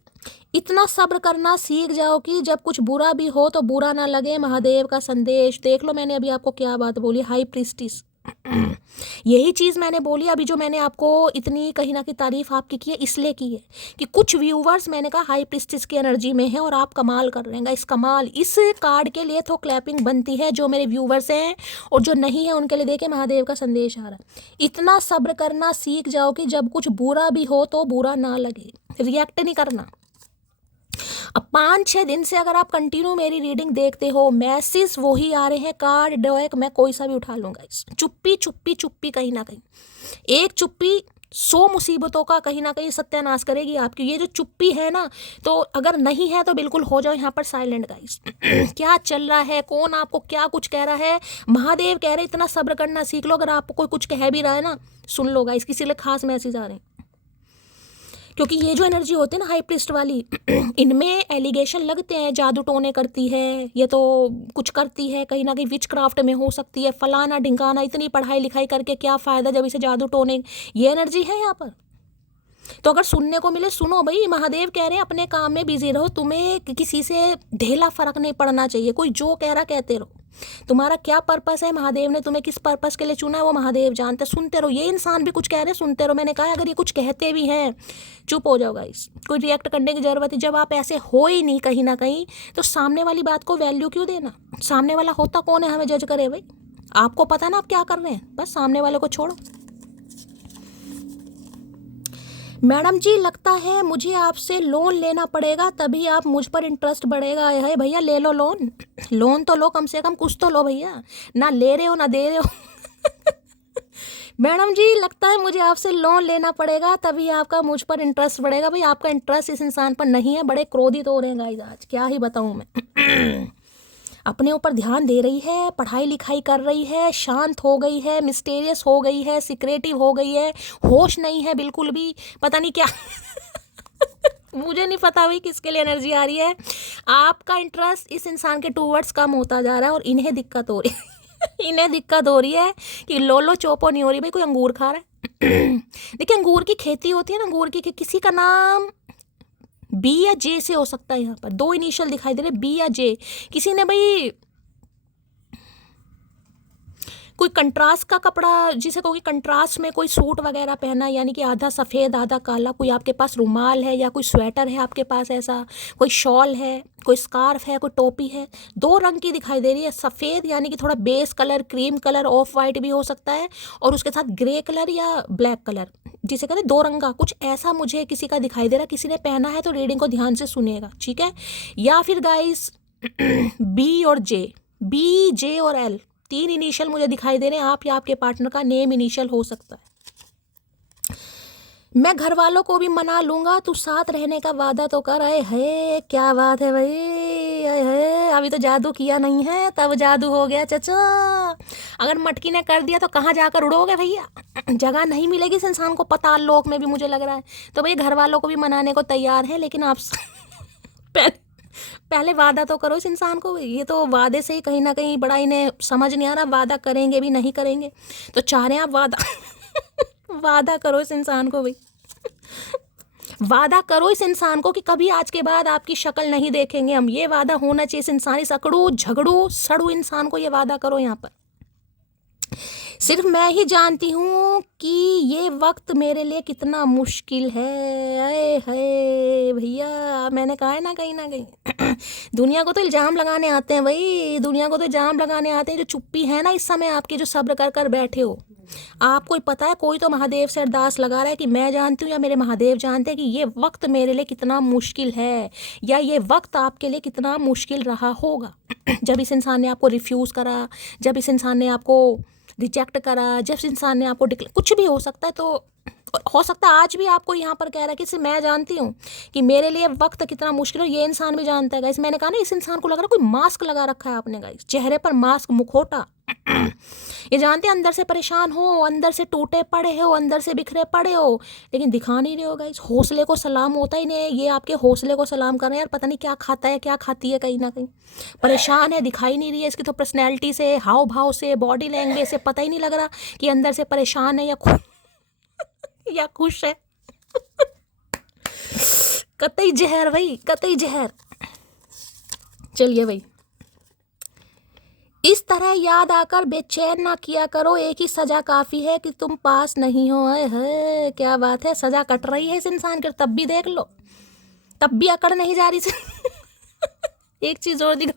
इतना सब्र करना सीख जाओ कि जब कुछ बुरा भी हो तो बुरा ना लगे। महादेव का संदेश देख लो, मैंने अभी आपको क्या बात बोली, हाई प्रीस्टिस। यही चीज़ मैंने बोली अभी, जो मैंने आपको इतनी कहीं ना कहीं तारीफ आपकी की है, इसलिए की है कि कुछ व्यूवर्स मैंने कहा हाई प्रीस्टिस की एनर्जी में है और आप कमाल कर रहे हैं। इस कमाल, इस कार्ड के लिए तो क्लैपिंग बनती है, जो मेरे व्यूवर्स हैं, और जो नहीं है उनके लिए देखे महादेव का संदेश आ रहा है। इतना सब्र करना सीख जाओ कि जब कुछ बुरा भी हो तो बुरा ना लगे, रिएक्ट नहीं करना। अब 5-6 दिन से अगर आप कंटिन्यू मेरी रीडिंग देखते हो, मैसेज वही आ रहे हैं, कार्ड डेक मैं कोई सा भी उठा लूँगा। इस चुप्पी चुप्पी चुप्पी, कहीं ना कहीं एक चुप्पी 100 मुसीबतों का कहीं ना कहीं सत्यानाश करेगी आपकी। ये जो चुप्पी है ना, तो अगर नहीं है तो बिल्कुल हो जाओ यहाँ पर साइलेंट गाइस। क्या चल रहा है, कौन आपको क्या कुछ कह रहा है, महादेव कह रहे इतना सब्र करना सीख लो। अगर आपको कोई कुछ कह भी रहा है ना, सुन लो गाइस, किसी लिए खास मैसेज आ रहे हैं, क्योंकि ये जो एनर्जी होती है ना हाई प्रिस्ट वाली, इनमें एलिगेशन लगते हैं, जादू टोने करती है, ये तो कुछ करती है, कहीं ना कहीं विच क्राफ्ट में हो सकती है, फलाना ढिंकाना, इतनी पढ़ाई लिखाई करके क्या फ़ायदा जब इसे जादू टोने, ये एनर्जी है यहाँ पर। तो अगर सुनने को मिले सुनो भाई, महादेव कह रहे हैं अपने काम में बिजी रहो, तुम्हें किसी से ढेला फर्क नहीं पड़ना चाहिए, कोई जो कह रहा कहते रहो। तुम्हारा क्या पर्पस है, महादेव ने तुम्हें किस पर्पस के लिए चुना है वो महादेव जानते, सुनते रहो। ये इंसान भी कुछ कह रहे हैं, सुनते रहो। मैंने कहा अगर ये कुछ कहते भी हैं, चुप हो जाओ गाइस, कोई रिएक्ट करने की जरूरत है। जब आप ऐसे हो ही नहीं कहीं ना कहीं, तो सामने वाली बात को वैल्यू क्यों देना। सामने वाला होता कौन है हमें जज करे भाई, आपको पता ना आप क्या कर रहे हैं, बस सामने वाले को छोड़ो। मैडम जी लगता है मुझे आपसे लोन लेना पड़ेगा, तभी आप मुझ पर इंटरेस्ट बढ़ेगा। है भैया ले लो लोन, लोन तो लो, कम से कम कुछ तो लो भैया, ना ले रहे हो ना दे रहे हो। मैडम जी लगता है मुझे आपसे लोन लेना पड़ेगा, तभी आपका मुझ पर इंटरेस्ट बढ़ेगा। भाई आपका इंटरेस्ट इस इंसान पर नहीं है, बड़े क्रोधित हो रहे हैं गाइस आज, क्या ही बताऊँ मैं। अपने ऊपर ध्यान दे रही है, पढ़ाई लिखाई कर रही है, शांत हो गई है, मिस्टीरियस हो गई है, सीक्रेटिव हो गई है, होश नहीं है बिल्कुल भी, पता नहीं क्या। मुझे नहीं पता भाई किसके लिए एनर्जी आ रही है। आपका इंटरेस्ट इस इंसान के टूवर्ड्स कम होता जा रहा है और इन्हें दिक्कत हो रही है। इन्हें दिक्कत हो रही है कि लोलो चोपो नहीं हो रही। भाई कोई अंगूर खा रहा है। देखिए अंगूर की खेती होती है ना, अंगूर की किसी का नाम बी या जे से हो सकता है। यहाँ पर 2 इनिशियल दिखाई दे रहे, बी या जे। किसी ने भाई कोई कंट्रास्ट का कपड़ा, जिसे कहोगे कंट्रास्ट में कोई सूट वगैरह पहना, यानी कि आधा सफ़ेद आधा काला। कोई आपके पास रुमाल है या कोई स्वेटर है आपके पास, ऐसा कोई शॉल है, कोई स्कार्फ है, कोई टोपी है। 2 रंग की दिखाई दे रही है, सफ़ेद यानी कि थोड़ा base colour, cream colour, of white भी हो सकता है, और उसके साथ ग्रे कलर या ब्लैक कलर, जिसे कहते हैं 2 रंग का कुछ ऐसा मुझे किसी का दिखाई दे रहा। किसी ने पहना है तो रीडिंग को ध्यान से सुनिएगा, ठीक है। या फिर गाइस बी और जे, बी जे और एल, 3 इनिशियल मुझे दिखाई दे रहे हैं। आप या आपके पार्टनर का नेम इनिशियल हो सकता है। मैं घर वालों को भी मना लूंगा, तू साथ रहने का वादा तो कर। आए है क्या बात है भाई, आए है, अभी तो जादू किया नहीं है तब जादू हो गया चचा। अगर मटकी ने कर दिया तो कहाँ जाकर उड़ोगे भैया, जगह नहीं मिलेगी इस इंसान को पाताल लोक में भी, मुझे लग रहा है। तो भाई घर वालों को भी मनाने को तैयार है, लेकिन आप पहले वादा तो करो इस इंसान को। ये तो वादे से ही कहीं ना कहीं बड़ा इन्हें समझ नहीं आ रहा, वादा करेंगे भी नहीं करेंगे, तो चाह रहे हैं आप वादा। वादा करो इस इंसान को भाई, वादा करो इस इंसान को कि कभी आज के बाद आपकी शक्ल नहीं देखेंगे हम। ये वादा होना चाहिए इस इंसान, इस अकड़ू झगड़ू सड़ू इंसान को ये वादा करो। यहाँ पर सिर्फ मैं ही जानती हूँ कि ये वक्त मेरे लिए कितना मुश्किल है। अरे है भैया, मैंने कहा है ना कहीं ना कहीं दुनिया को तो इल्ज़ाम लगाने आते हैं भाई, दुनिया को तो इल्ज़ाम लगाने आते हैं। जो चुप्पी है ना इस समय आपकी, जो सब्र कर कर बैठे हो, आपको ही पता है। कोई तो महादेव से अरदास लगा रहा है कि मैं जानती हूँ या मेरे महादेव जानते हैं कि ये वक्त मेरे लिए कितना मुश्किल है, या ये वक्त आपके लिए कितना मुश्किल रहा होगा। जब इस इंसान ने आपको रिफ्यूज़ करा, जब इस इंसान ने आपको रिजेक्ट करा, जब इस इंसान ने आपको कुछ भी हो सकता है। तो और हो सकता है आज भी आपको यहाँ पर कह रहा है कि मैं जानती हूँ कि मेरे लिए वक्त कितना मुश्किल हो, ये इंसान भी जानता है गाइस। मैंने कहा ना, इस इंसान को लग रहा है कोई मास्क लगा रखा है आपने गाइस, चेहरे पर मास्क, मुखौटा। ये जानते हैं अंदर से परेशान हो, अंदर से टूटे पड़े हो, अंदर से बिखरे पड़े हो, लेकिन दिखा नहीं रहे हो गाइस। हौसले को सलाम होता ही नहीं है, ये आपके हौसले को सलाम कर रहे हैं यार। पता नहीं क्या खाता है क्या खाती है, कहीं ना कहीं परेशान है, दिखाई नहीं रही है। इसकी तो पर्सनैलिटी से, हाव भाव से, बॉडी लैंग्वेज से पता ही नहीं लग रहा कि अंदर से परेशान है या खुश है। कतई जहर भाई, कतई जहर। चलिए भाई, इस तरह याद आकर बेचैन ना किया करो, एक ही सजा काफी है कि तुम पास नहीं हो। है क्या बात है, सजा कट रही है इस इंसान की, तब भी देख लो, तब भी अकड़ नहीं जा रही। एक चीज और दिखा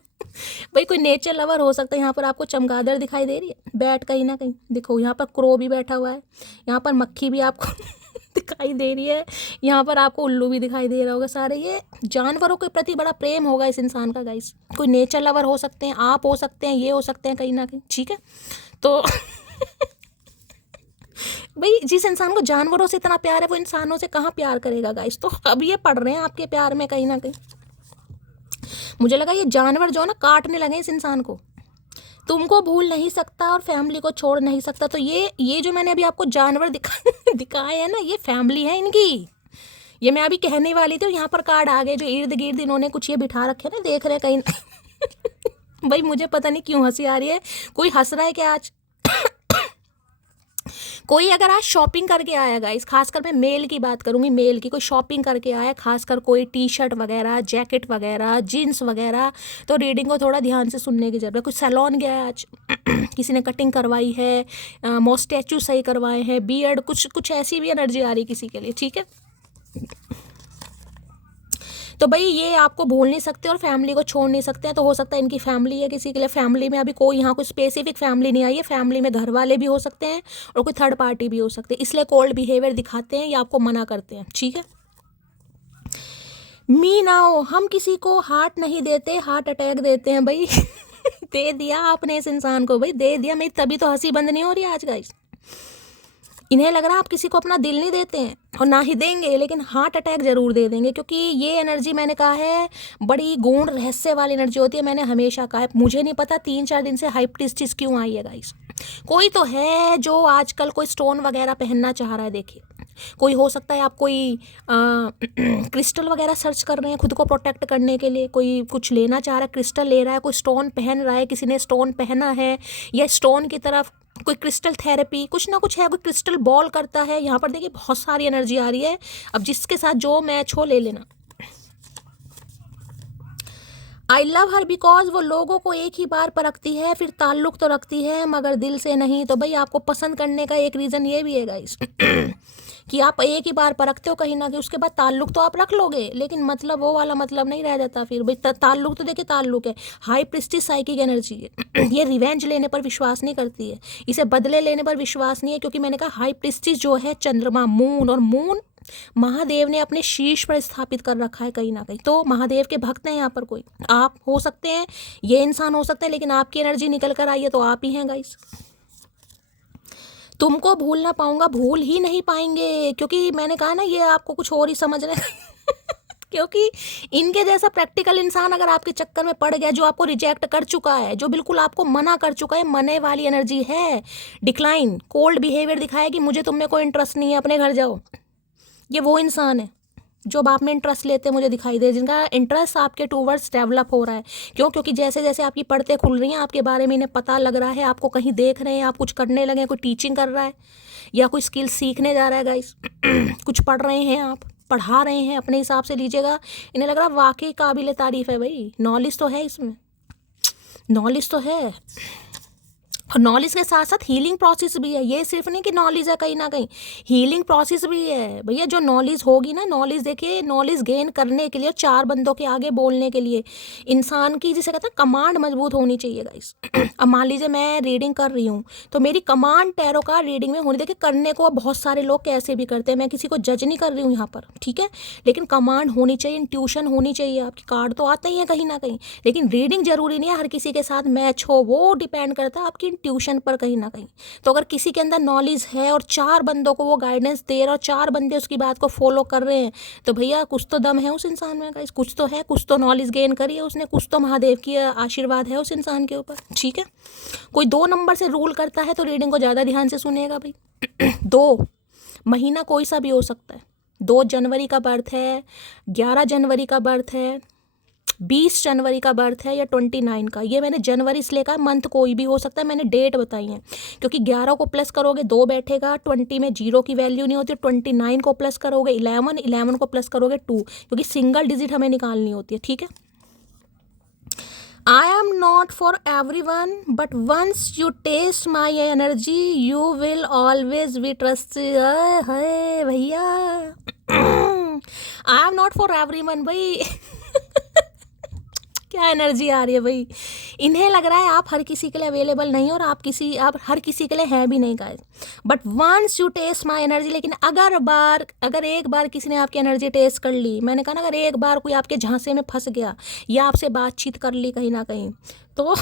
भाई, कोई नेचर लवर हो सकता है। यहाँ पर आपको चमगादड़ दिखाई दे रही है बैठ कहीं ना कहीं, देखो यहाँ पर क्रो भी बैठा हुआ है, यहाँ पर मक्खी भी आपको दिखाई दे रही है, यहाँ पर आपको उल्लू भी दिखाई दे रहा होगा। सारे ये जानवरों के प्रति बड़ा प्रेम होगा इस इंसान का गाइस। कोई नेचर लवर हो सकते हैं, आप हो सकते हैं, ये हो सकते हैं कहीं ना कहीं, ठीक है। तो भाई जिस इंसान को जानवरों से इतना प्यार है, वो इंसानों से कहाँ प्यार करेगा गाइस। तो अब ये पड़ रहे हैं आपके प्यार में कहीं ना कहीं। मुझे लगा ये जानवर जो है ना, काटने लगे इस इंसान को। तुमको भूल नहीं सकता और फैमिली को छोड़ नहीं सकता। तो ये जो मैंने अभी आपको जानवर दिखाए हैं ना, ये फैमिली है इनकी। ये मैं अभी कहने वाली थी, यहाँ पर कार्ड आ गए जो इर्द गिर्द इन्होंने कुछ ये बिठा रखे ना, देख रहे कहीं। भाई मुझे पता नहीं क्यों हंसी आ रही है। कोई हंस रहा है क्या आज? कोई अगर आज शॉपिंग करके आया गाइस, खासकर मैं मेल की बात करूंगी, मेल की, कोई शॉपिंग करके आया, खासकर कोई टी शर्ट वगैरह, जैकेट वगैरह, जीन्स वगैरह, तो रीडिंग को थोड़ा ध्यान से सुनने की जरूरत है। कुछ सैलून गया है आज, किसी ने कटिंग करवाई है, मोस्टैचू सही करवाए हैं, बियर्ड, कुछ ऐसी भी एनर्जी आ रही किसी के लिए, ठीक है। तो भाई ये आपको भूल नहीं सकते और फैमिली को छोड़ नहीं सकते हैं। तो हो सकता है इनकी फैमिली है किसी के लिए, फैमिली में अभी कोई यहाँ कोई स्पेसिफिक फैमिली नहीं आई है, फैमिली में घर वाले भी हो सकते हैं और कोई थर्ड पार्टी भी हो सकते हैं, इसलिए कोल्ड बिहेवियर दिखाते हैं या आपको मना करते हैं, ठीक है। मी नाओ, हम किसी को हार्ट नहीं देते, हार्ट अटैक देते हैं भाई। दे दिया आपने इस इंसान को, भाई दे दिया। मेरी तभी तो हंसी बंद नहीं हो रही आज गाइस। इन्हें लग रहा है आप किसी को अपना दिल नहीं देते हैं और ना ही देंगे, लेकिन हार्ट अटैक जरूर दे देंगे, क्योंकि ये एनर्जी मैंने कहा है बड़ी गूढ़ रहस्य वाली एनर्जी होती है। मैंने हमेशा कहा है, मुझे नहीं पता 3-4 दिन से हाइप्टिस्टिस क्यों आई है गाइस। कोई तो है जो आजकल कोई स्टोन वगैरह पहनना चाह रहा है, देखिए। कोई हो सकता है आप कोई क्रिस्टल वगैरह सर्च कर रहे हैं खुद को प्रोटेक्ट करने के लिए, कोई कुछ लेना चाह रहा है, क्रिस्टल ले रहा है, कोई स्टोन पहन रहा है, किसी ने स्टोन पहना है, या स्टोन की तरफ कोई क्रिस्टल थेरेपी, कुछ ना कुछ है, कोई क्रिस्टल बॉल करता है। यहाँ पर देखिए बहुत सारी एनर्जी आ रही है। अब जिसके साथ जो मैच हो ले लेना। आई लव हर बिकॉज वो लोगों को एक ही बार परखती है, फिर ताल्लुक तो रखती है मगर दिल से नहीं। तो भाई आपको पसंद करने का एक रीज़न ये भी है गाइस कि आप एक ही बार परखते हो कहीं ना कहीं, उसके बाद ताल्लुक तो आप रख लोगे, लेकिन मतलब वो वाला मतलब नहीं रह जाता फिर। भाई ताल्लुक तो देखिए ताल्लुक है। हाई प्रिस्टिस साइकिक एनर्जी है। ये रिवेंज लेने पर विश्वास नहीं करती है, इसे बदले लेने पर विश्वास नहीं है, क्योंकि मैंने कहा हाई प्रिस्टिस जो है चंद्रमा, मून, और मून महादेव ने अपने शीश पर स्थापित कर रखा है कहीं ना कहीं। तो महादेव के भक्त हैं यहाँ पर। कोई आप हो सकते हैं, ये इंसान हो सकते हैं, लेकिन आपकी एनर्जी निकल कर आई है तो आप ही हैं गाइस। तुमको भूल ना पाऊंगा, भूल ही नहीं पाएंगे, क्योंकि मैंने कहा ना ये आपको कुछ और ही समझ रहे हैं। क्योंकि इनके जैसा प्रैक्टिकल इंसान अगर आपके चक्कर में पड़ गया, जो आपको रिजेक्ट कर चुका है, जो बिल्कुल आपको मना कर चुका है, मने वाली एनर्जी है, डिक्लाइन, कोल्ड बिहेवियर दिखाया कि मुझे तुम में कोई इंटरेस्ट नहीं है, अपने घर जाओ, ये वो इंसान है जो आप में इंटरेस्ट लेते हैं, मुझे दिखाई दे, जिनका इंटरेस्ट आपके टूवर्ड्स डेवलप हो रहा है। क्यों? क्योंकि जैसे जैसे आपकी पढ़ते खुल रही हैं, आपके बारे में इन्हें पता लग रहा है, आपको कहीं देख रहे हैं, आप कुछ करने लगे, कोई टीचिंग कर रहा है या कोई स्किल सीखने जा रहा है गाइस। कुछ पढ़ रहे हैं, आप पढ़ा रहे हैं, अपने हिसाब से लीजिएगा। इन्हें लग रहा है वाकई काबिल तारीफ है भाई, नॉलेज तो है इसमें, नॉलेज तो है। और नॉलेज के साथ साथ हीलिंग प्रोसेस भी है। ये सिर्फ नहीं कि नॉलेज है, कहीं ना कहीं हीलिंग प्रोसेस भी है भैया। जो नॉलेज होगी ना, नॉलेज देखिए, नॉलेज गेन करने के लिए और 4 बंदों के आगे बोलने के लिए इंसान की, जिसे कहते हैं कमांड, मजबूत होनी चाहिए गाइस। अब मान लीजिए मैं रीडिंग कर रही हूँ, तो मेरी कमांड टैरो कार्ड रीडिंग में होनी, देखिए करने को बहुत सारे लोग कैसे भी करते हैं, मैं किसी को जज नहीं कर रही हूँ यहाँ पर, ठीक है, लेकिन कमांड होनी चाहिए, इंट्यूशन होनी चाहिए। आपकी कार्ड तो आते ही हैं कहीं ना कहीं, लेकिन रीडिंग जरूरी नहीं है हर किसी के साथ मैच हो, वो डिपेंड करता है आपकी ट्यूशन पर कहीं ना कहीं। तो अगर किसी के अंदर नॉलेज है और 4 बंदों को वो गाइडेंस दे रहा है और 4 बंदे उसकी बात को फॉलो कर रहे हैं, तो भैया कुछ तो दम है उस इंसान में गाइस, कुछ तो है, कुछ तो नॉलेज गेन करी है उसने, कुछ तो महादेव की आशीर्वाद है उस इंसान के ऊपर। ठीक है, कोई 2 नंबर से रूल करता है तो रीडिंग को ज़्यादा ध्यान से सुनेगा भाई। 2 महीना कोई सा भी हो सकता है, 2 जनवरी का बर्थ है, 11 जनवरी का बर्थ है, 20 जनवरी का बर्थ है या 29 का, ये मैंने जनवरी से लेकर मंथ कोई भी हो सकता है, मैंने डेट बताई है। क्योंकि 11 को प्लस करोगे 2 बैठेगा, 20 में 0 की वैल्यू नहीं होती, 29 को प्लस करोगे 11, 11 को प्लस करोगे 2, क्योंकि सिंगल डिजिट हमें निकालनी होती है। ठीक है, I am not for everyone, but once you taste my energy, you will always be trusted. है भैया, I am not for everyone भाई। क्या एनर्जी आ रही है भाई, इन्हें लग रहा है आप हर किसी के लिए अवेलेबल नहीं हो और आप हर किसी के लिए हैं भी नहीं guys. But once you test my energy, लेकिन अगर एक बार किसी ने आपकी एनर्जी टेस्ट कर ली, मैंने कहा ना, अगर एक बार कोई आपके झांसे में फंस गया या आपसे बातचीत कर ली कहीं ना कहीं, तो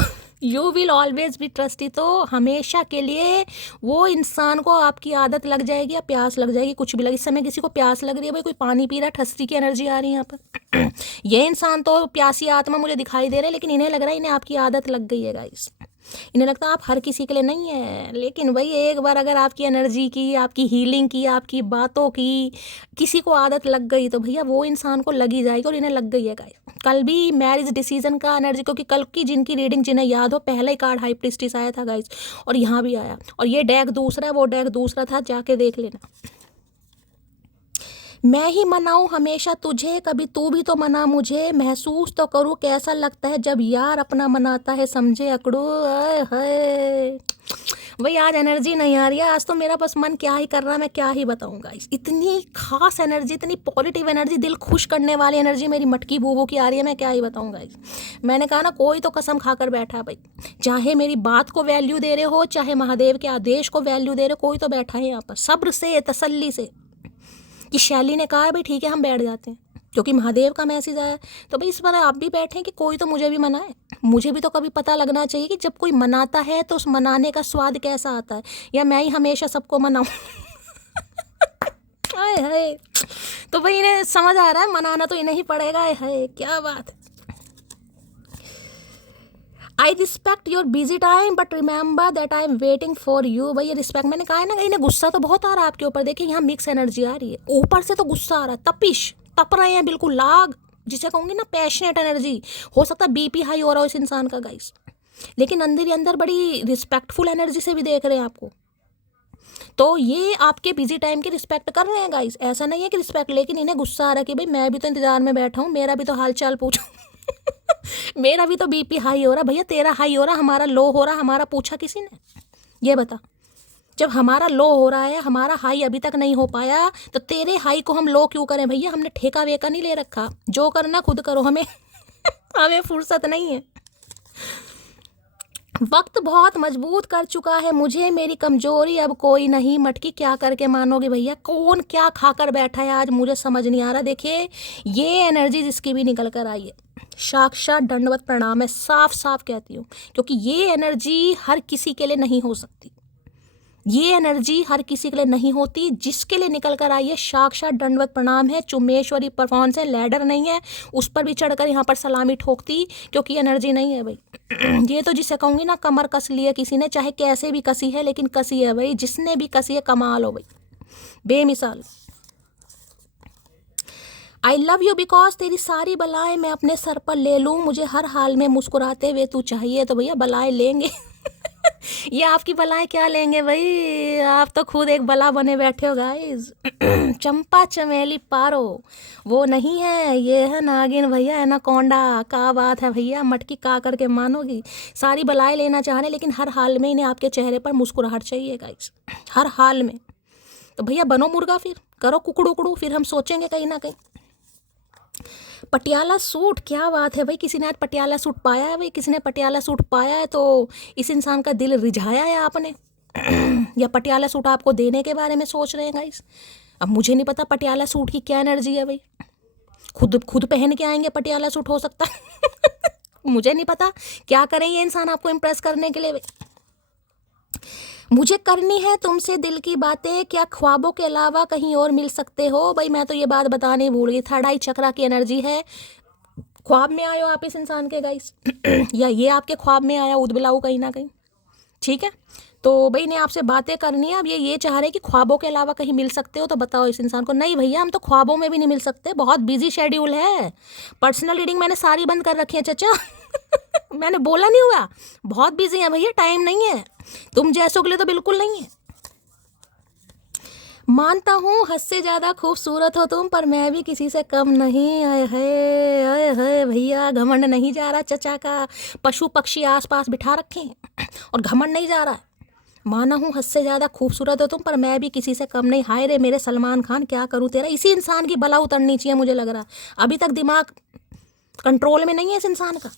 you will always be trustee. तो हमेशा के लिए वो इंसान को आपकी आदत लग जाएगी या प्यास लग जाएगी, कुछ भी लगे। इस समय किसी को प्यास लग रही है भाई, कोई पानी पी रहा है, ठस्सी की एनर्जी आ रही है यहाँ पर। ये इंसान तो प्यासी आत्मा मुझे दिखाई दे रहे हैं, लेकिन इन्हें लग रहा है इन्हें आपकी आदत लग गई है गाइस। इन्हें लगता है आप हर किसी के लिए नहीं है, लेकिन भाई एक बार अगर आपकी एनर्जी की, आपकी हीलिंग की, आपकी बातों की किसी को आदत लग गई तो भैया वो इंसान को लगी जाएगी, और इन्हें लग गई है गाइस। कल भी मैरिज डिसीजन का एनर्जी, क्योंकि कल की जिनकी रीडिंग जिन्हें याद हो, पहला ही कार्ड हाई प्रीस्टिस आया था गाइस, और यहाँ भी आया, और ये डेक दूसरा है, वो डेक दूसरा था, जाके देख लेना। मैं ही मनाऊं हमेशा तुझे, कभी तू भी तो मना मुझे, महसूस तो करूं कैसा लगता है जब यार अपना मनाता है, समझे अकड़ू। है भाई, आज एनर्जी नहीं आ रही है, आज तो मेरा बस मन क्या ही कर रहा है, मैं क्या ही बताऊंगा। इतनी खास एनर्जी, इतनी पॉजिटिव एनर्जी, दिल खुश करने वाली एनर्जी मेरी मटकी बूबू की आ रही है, मैं क्या ही बताऊंगा। मैंने कहा ना, कोई तो कसम खाकर बैठा है भाई, चाहे मेरी बात को वैल्यू दे रहे हो, चाहे महादेव के आदेश को वैल्यू दे रहे हो, कोई तो बैठा है यहाँ पर सब्र से, तसल्ली से, कि शैली ने कहा है भाई ठीक है हम बैठ जाते हैं, क्योंकि महादेव का मैसेज आया। तो भाई इस बार आप भी बैठें कि कोई तो मुझे भी मनाए, मुझे भी तो कभी पता लगना चाहिए कि जब कोई मनाता है तो उस मनाने का स्वाद कैसा आता है, या मैं ही हमेशा सबको मनाऊं। हाय हाय, तो भाई इन्हें समझ आ रहा है मनाना तो इन्हें ही पड़ेगा। हाय क्या बात है। I respect your busy time but remember that I am waiting for you. भाई ये रिस्पेक्ट, मैंने कहा है ना, इन्हें गुस्सा तो बहुत आ रहा है आपके ऊपर। देखिए यहाँ मिक्स एनर्जी आ रही है, ऊपर से तो गुस्सा आ रहा है, तपिश, तप रहे हैं बिल्कुल, लाग जिसे कहूँगी ना, पैशनेट एनर्जी। हो सकता है बीपी हाई हो रहा हो इस इंसान का गाइस, लेकिन अंदर ही अंदर बड़ी रिस्पेक्टफुल एनर्जी से भी देख रहे हैं आपको। तो ये आपके बिजी टाइम की रिस्पेक्ट कर रहे हैं गाइस, ऐसा नहीं है कि रिस्पेक्ट, लेकिन इन्हें गुस्सा आ रहा है कि भाई मैं भी तो इंतजार में बैठा हूँ, मेरा भी तो हाल चाल पूछो। मेरा भी तो बीपी हाई हो रहा। भैया तेरा हाई हो रहा, हमारा लो हो रहा, हमारा पूछा किसी ने? ये बता, जब हमारा लो हो रहा है, हमारा हाई अभी तक नहीं हो पाया, तो तेरे हाई को हम लो क्यों करें? भैया हमने ठेका वेका नहीं ले रखा, जो करना खुद करो, हमें हमें फुर्सत नहीं है। वक्त बहुत मजबूत कर चुका है मुझे, मेरी कमजोरी अब कोई नहीं, मटकी क्या करके मानोगे भैया? कौन क्या खाकर बैठा है आज, मुझे समझ नहीं आ रहा। देखिए ये एनर्जी जिसकी भी निकल कर आई है, साक्षात दंडवत प्रणाम है, साफ साफ कहती हूँ, क्योंकि ये एनर्जी हर किसी के लिए नहीं हो सकती। ये एनर्जी हर किसी के लिए नहीं होती, जिसके लिए निकल कर आई है साक्षात दंडवत प्रणाम है। चुम्बेश्वरी परफॉर्मेंस है, लैडर नहीं है उस पर भी चढ़कर यहाँ पर सलामी ठोकती, क्योंकि एनर्जी नहीं है भाई। ये तो जिसे कहूँगी ना, कमर कस ली है किसी ने, चाहे कैसे भी कसी है, लेकिन कसी है भाई, जिसने भी कसी है कमाल हो भाई, बेमिसाल। आई लव यू बिकॉज तेरी सारी बलाएं मैं अपने सर पर ले लूँ, मुझे हर हाल में मुस्कुराते हुए तू चाहिए। तो भैया बलाएं लेंगे। ये आपकी बलाएं क्या लेंगे भाई, आप तो खुद एक बला बने बैठे हो गाइस। चंपा चमेली पारो वो नहीं है, ये है नागिन भैया, एनाकोंडा। का बात है भैया, मटकी का करके मानोगी। सारी बलाएं लेना चाह रहे, लेकिन हर हाल में इन्हें आपके चेहरे पर मुस्कुराहट चाहिए गाइस, हर हाल में। तो भैया बनो मुर्गा, फिर करो कुकड़ू कुकड़ू, फिर हम सोचेंगे कहीं ना कहीं। पटियाला सूट, क्या बात है भाई, किसी ने आज पटियाला सूट पाया है भाई, किसी ने पटियाला सूट पाया है, तो इस इंसान का दिल रिझाया है आपने। या पटियाला सूट आपको देने के बारे में सोच रहे हैं गाइस। अब मुझे नहीं पता पटियाला सूट की क्या एनर्जी है भाई, खुद पहन के आएंगे पटियाला सूट हो सकता है। मुझे नहीं पता क्या करें ये इंसान आपको इम्प्रेस करने के लिए भाई। मुझे करनी है तुमसे दिल की बातें, क्या ख्वाबों के अलावा कहीं और मिल सकते हो? भाई मैं तो ये बात बताने भूल गई, थर्ड आई चक्रा की एनर्जी है। ख्वाब में आए हो आप इस इंसान के गाइस या ये आपके ख्वाब में आया उदबिलाऊ कहीं ना कहीं, ठीक है। तो भाई ने आपसे बातें करनी है, अब ये चाह रहे हैं कि ख्वाबों के अलावा कहीं मिल सकते हो, तो बताओ इस इंसान को। नहीं भैया, हम तो ख्वाबों में भी नहीं मिल सकते, बहुत बिजी शेड्यूल है। पर्सनल रीडिंग मैंने सारी बंद कर रखी है चाचा मैंने बोला नहीं हुआ, बहुत बिजी है भैया, टाइम नहीं है, तुम जैसों के लिए तो बिल्कुल नहीं है। मानता हूँ हद से ज़्यादा खूबसूरत हो तुम, पर मैं भी किसी से कम नहीं। आए है भैया, घमंड नहीं जा रहा चचा का, पशु पक्षी आसपास बिठा रखे हैं और घमंड नहीं जा रहा है। माना हूँ हद से ज़्यादा खूबसूरत हो तुम, पर मैं भी किसी से कम नहीं। हाय रे मेरे सलमान खान, क्या करूँ तेरा। इसी इंसान की बला उतरनी चाहिए मुझे लग रहा, अभी तक दिमाग कंट्रोल में नहीं है इस इंसान का।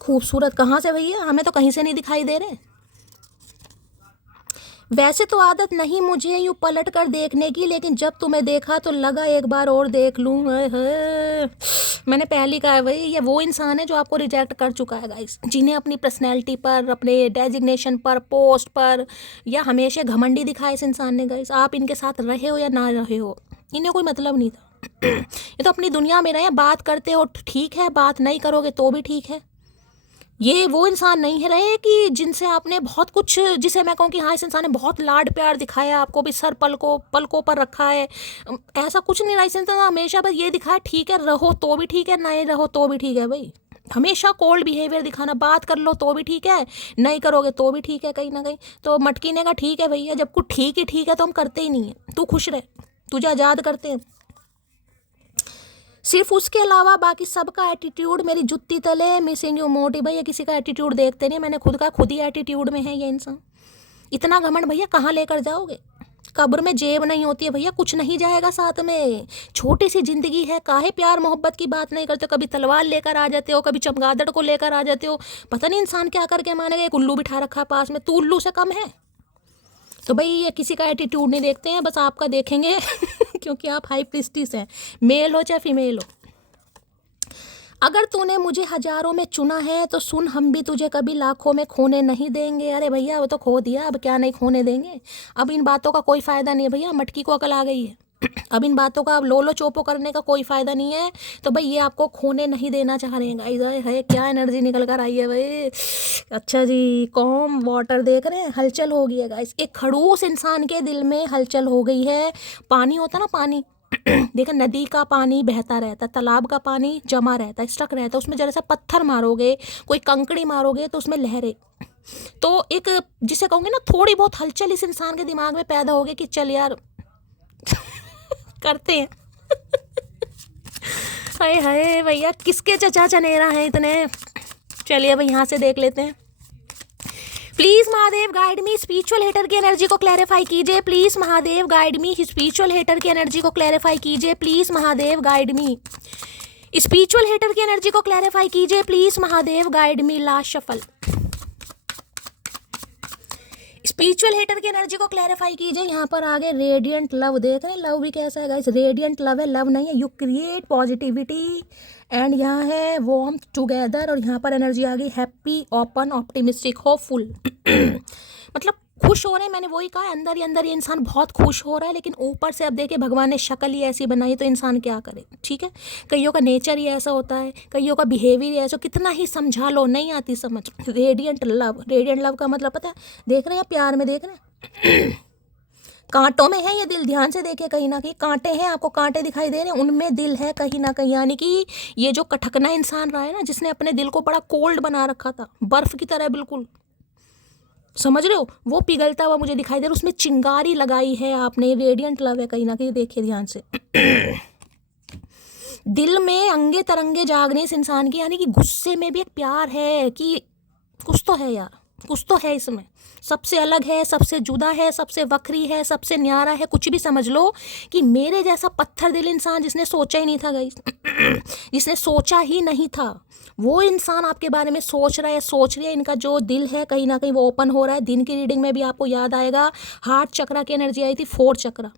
खूबसूरत कहाँ से भैया, हमें तो कहीं से नहीं दिखाई दे रहे। वैसे तो आदत नहीं मुझे यूँ पलट कर देखने की, लेकिन जब तुम्हें देखा तो लगा एक बार और देख लूँ। मैंने पहले कहा है भाई, ये वो इंसान है जो आपको रिजेक्ट कर चुका है गाइस, जिन्हें अपनी पर्सनैलिटी पर, अपने डेजिग्नेशन पर, पोस्ट पर या हमेशा घमंडी दिखाया इस इंसान ने गाइस। आप इनके साथ रहे हो या ना रहे हो, इन्हें कोई मतलब नहीं था ये तो अपनी दुनिया में रहे। बात करते हो ठीक है, बात नहीं करोगे तो भी ठीक है। ये वो इंसान नहीं है रहे कि जिनसे आपने बहुत कुछ, जिसे मैं कहूँ कि हाँ इस इंसान ने बहुत लाड प्यार दिखाया, आपको भी सर पलकों पर रखा है। ऐसा कुछ नहीं रहा इस इंसान, हमेशा बस ये दिखाया ठीक है रहो तो भी ठीक है, नहीं रहो तो भी ठीक है भाई। हमेशा कोल्ड बिहेवियर दिखाना, बात कर लो तो भी ठीक है, नहीं करोगे तो भी ठीक है। कहीं ना कहीं तो मटकीने का ठीक है भैया, जब कुछ ठीक ही ठीक है तो हम करते ही नहीं है। तू खुश रहे, तुझे आज़ाद करते हैं सिर्फ, उसके अलावा बाकी सबका एटीट्यूड मेरी जुत्ती तले। मिसिंग यू मोटी भैया, किसी का एटीट्यूड देखते नहीं, मैंने खुद ही एटीट्यूड में है ये इंसान। इतना घमंड भैया कहाँ लेकर जाओगे। कब्र में जेब नहीं होती है भैया, कुछ नहीं जाएगा साथ में। छोटी सी जिंदगी है, काहे प्यार मोहब्बत की बात नहीं करते हो। कभी तलवार लेकर आ जाते हो, कभी चमगादड़ को लेकर आ जाते हो, पता नहीं इंसान क्या करके मानेगा। एक उल्लू बिठा रखा पास में, तू उल्लू से कम है। तो भाई ये किसी का एटीट्यूड नहीं देखते हैं, बस आपका देखेंगे क्योंकि आप हाई प्रिस्टिस हैं, मेल हो चाहे फीमेल हो। अगर तूने मुझे हजारों में चुना है तो सुन, हम भी तुझे कभी लाखों में खोने नहीं देंगे। अरे भैया वो तो खो दिया, अब क्या नहीं खोने देंगे। अब इन बातों का कोई फ़ायदा नहीं है भैया, मटकी को अकल आ गई है अब इन बातों का अब लोलो चोपो करने का कोई फ़ायदा नहीं है। तो भाई ये आपको खोने नहीं देना चाह रहे हैं गाइस। है क्या एनर्जी निकल कर आई है भाई। अच्छा जी, कॉम वाटर देख रहे हैं, हलचल हो गई है गाइस। एक खड़ूस इंसान के दिल में हलचल हो गई है। पानी होता ना, पानी देखा, नदी का पानी बहता रहता है, तालाब का पानी जमा रहता है, स्टक रहता है, उसमें जरा सा पत्थर मारोगे, कोई कंकड़ी मारोगे तो उसमें लहरें। तो एक जिसे कहूँगे ना, थोड़ी बहुत हलचल इस इंसान के दिमाग में पैदा हो गई कि चल यार करते हैं हाय हाय भैया, किसके चचा चनेरा है इतने। चलिए भाई यहाँ से देख लेते हैं। Please Mahadev guide me, spiritual hater की एनर्जी को क्लैरिफाई कीजिए। Please Mahadev guide me, spiritual hater की एनर्जी को क्लैरिफाई कीजिए। Please Mahadev guide me, spiritual hater की एनर्जी को क्लैरिफाई कीजिए। Please Mahadev guide me. Last shuffle, spiritual hater की एनर्जी को क्लैरिफाई कीजिए। यहाँ पर आगे रेडियंट लव देख रहे हैं, लव भी कैसा है गाइस, रेडियंट लव है, लव नहीं है। यू क्रिएट पॉजिटिविटी एंड यहाँ है वार्मथ टुगेदर, और यहाँ पर एनर्जी आ गई हैप्पी, ओपन, ऑप्टिमिस्टिक, होपफुल मतलब खुश हो रहे हैं। मैंने वही कहा, अंदर ही अंदर ये इंसान बहुत खुश हो रहा है, लेकिन ऊपर से अब देखिए भगवान ने शक्ल ही ऐसी बनाई, तो इंसान क्या करे। ठीक है, कईयों का नेचर ही ऐसा होता है, कईयों का बिहेवियर ही ऐसा, कितना ही समझा लो नहीं आती समझ। रेडियंट लव, रेडियंट लव का मतलब पता है, देख रहे हैं प्यार में, देख रहे हैं कांटों में है ये दिल, ध्यान से देखिए, कहीं ना कहीं कांटे हैं, आपको कांटे दिखाई दे रहे हैं, उनमें दिल है कहीं ना कहीं। यानी कि ये जो कठकना इंसान रहा है ना, जिसने अपने दिल को बड़ा कोल्ड बना रखा था, बर्फ की तरह बिल्कुल, समझ रहे हो, वो पिघलता हुआ मुझे दिखाई दे रहा, उसमें चिंगारी लगाई है आपने। रेडियंट लव है कहीं ना कहीं, देखिए ध्यान से दिल में अंगे तरंगे जाग रहे इस इंसान की। यानी कि गुस्से में भी एक प्यार है कि कुछ तो है यार, कुछ तो है इसमें। सबसे अलग है, सबसे जुदा है, सबसे वक्री है, सबसे न्यारा है, कुछ भी समझ लो, कि मेरे जैसा पत्थर दिल इंसान जिसने सोचा ही नहीं था गाइस, जिसने सोचा ही नहीं था, वो इंसान आपके बारे में सोच रहा है, सोच रही है। इनका जो दिल है कहीं ना कहीं वो ओपन हो रहा है। दिन की रीडिंग में भी आपको याद आएगा हार्ट चक्रा की एनर्जी आई थी, 4 चक्रा,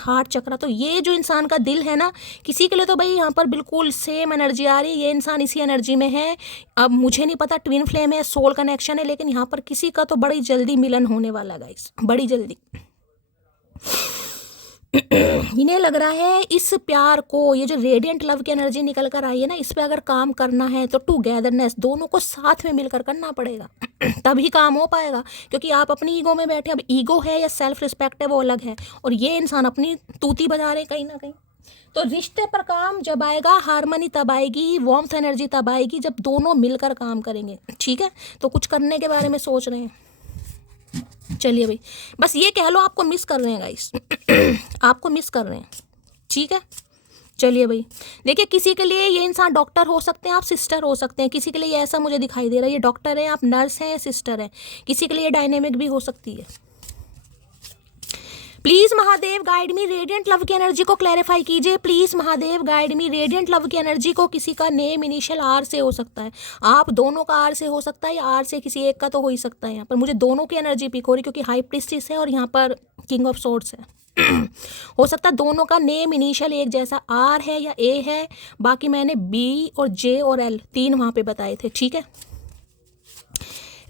हार्ट चक्रा। तो ये जो इंसान का दिल है ना, किसी के लिए तो भाई यहाँ पर बिल्कुल सेम एनर्जी आ रही है, ये इंसान इसी एनर्जी में है। अब मुझे नहीं पता, ट्विन फ्लेम है, सोल कनेक्शन है, लेकिन यहाँ पर किसी का तो बड़ी जल्दी मिलन होने वाला गाइस, बड़ी जल्दी। इन्हें लग रहा है इस प्यार को, ये जो रेडियंट लव की एनर्जी निकल कर आई है ना, इस पे अगर काम करना है तो टुगेदरनेस, दोनों को साथ में मिलकर करना पड़ेगा, तभी काम हो पाएगा। क्योंकि आप अपनी ईगो में बैठे, अब ईगो है या सेल्फ रिस्पेक्ट है वो अलग है, और ये इंसान अपनी तूती बजा रहे कहीं ना कहीं। तो रिश्ते पर काम जब आएगा, हारमोनी तब आएगी, वार्मथ एनर्जी तब आएगी जब दोनों मिलकर काम करेंगे, ठीक है। तो कुछ करने के बारे में सोच रहे हैं, चलिए भाई, बस ये कह लो आपको मिस कर रहे हैं गाइस, आपको मिस कर रहे हैं, ठीक है। चलिए भाई, देखिए किसी के लिए ये इंसान डॉक्टर हो सकते हैं, आप सिस्टर हो सकते हैं, किसी के लिए ऐसा मुझे दिखाई दे रहा है ये डॉक्टर है, आप नर्स हैं या सिस्टर हैं, किसी के लिए डायनेमिक भी हो सकती है। Please Mahadev guide me, radiant love की एनर्जी को क्लैरिफाई कीजिए। Please Mahadev guide me, radiant love की एनर्जी को, किसी का नेम इनिशियल आर से हो सकता है, आप दोनों का आर से हो सकता है, या आर से किसी एक का तो हो ही सकता है। यहाँ पर मुझे दोनों की एनर्जी पिक हो रही, क्योंकि हाई प्रिस्टिस है और यहाँ पर किंग ऑफ सोर्ड्स है। हो सकता है दोनों का नेम इनिशियल एक जैसा आर है या ए है, बाकी मैंने बी और जे और एल 3 वहाँ पे बताए थे, ठीक है।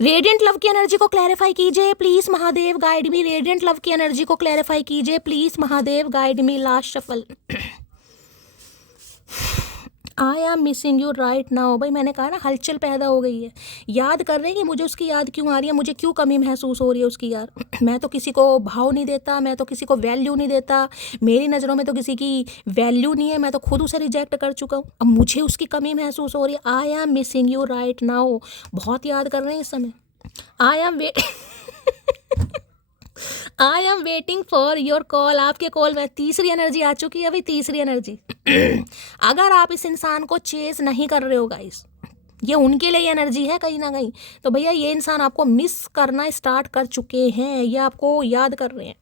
रेडियंट लव की एनर्जी को क्लैरिफाई कीजिए please Mahadev guide me, radiant love की एनर्जी को क्लैरिफाई कीजिए please Mahadev guide me. Last shuffle, I am missing you right now. भाई मैंने कहा ना हलचल पैदा हो गई है, याद कर रहे हैं कि मुझे उसकी याद क्यों आ रही है, मुझे क्यों कमी महसूस हो रही है उसकी यार। मैं तो किसी को भाव नहीं देता, मैं तो किसी को वैल्यू नहीं देता, मेरी नज़रों में तो किसी की वैल्यू नहीं है, मैं तो खुद उसे रिजेक्ट कर चुका हूँ, अब मुझे उसकी कमी महसूस हो रही है। I am missing you right now, बहुत याद कर रहे हैं इस समय। I am wait I am waiting for your call, आपके कॉल में। तीसरी एनर्जी आ चुकी है भाई, तीसरी एनर्जी। अगर आप इस इंसान को चेस नहीं कर रहे हो गाइस, ये उनके लिए एनर्जी है कहीं ना कहीं, तो भैया ये इंसान आपको मिस करना स्टार्ट कर चुके हैं, ये आपको याद कर रहे हैं,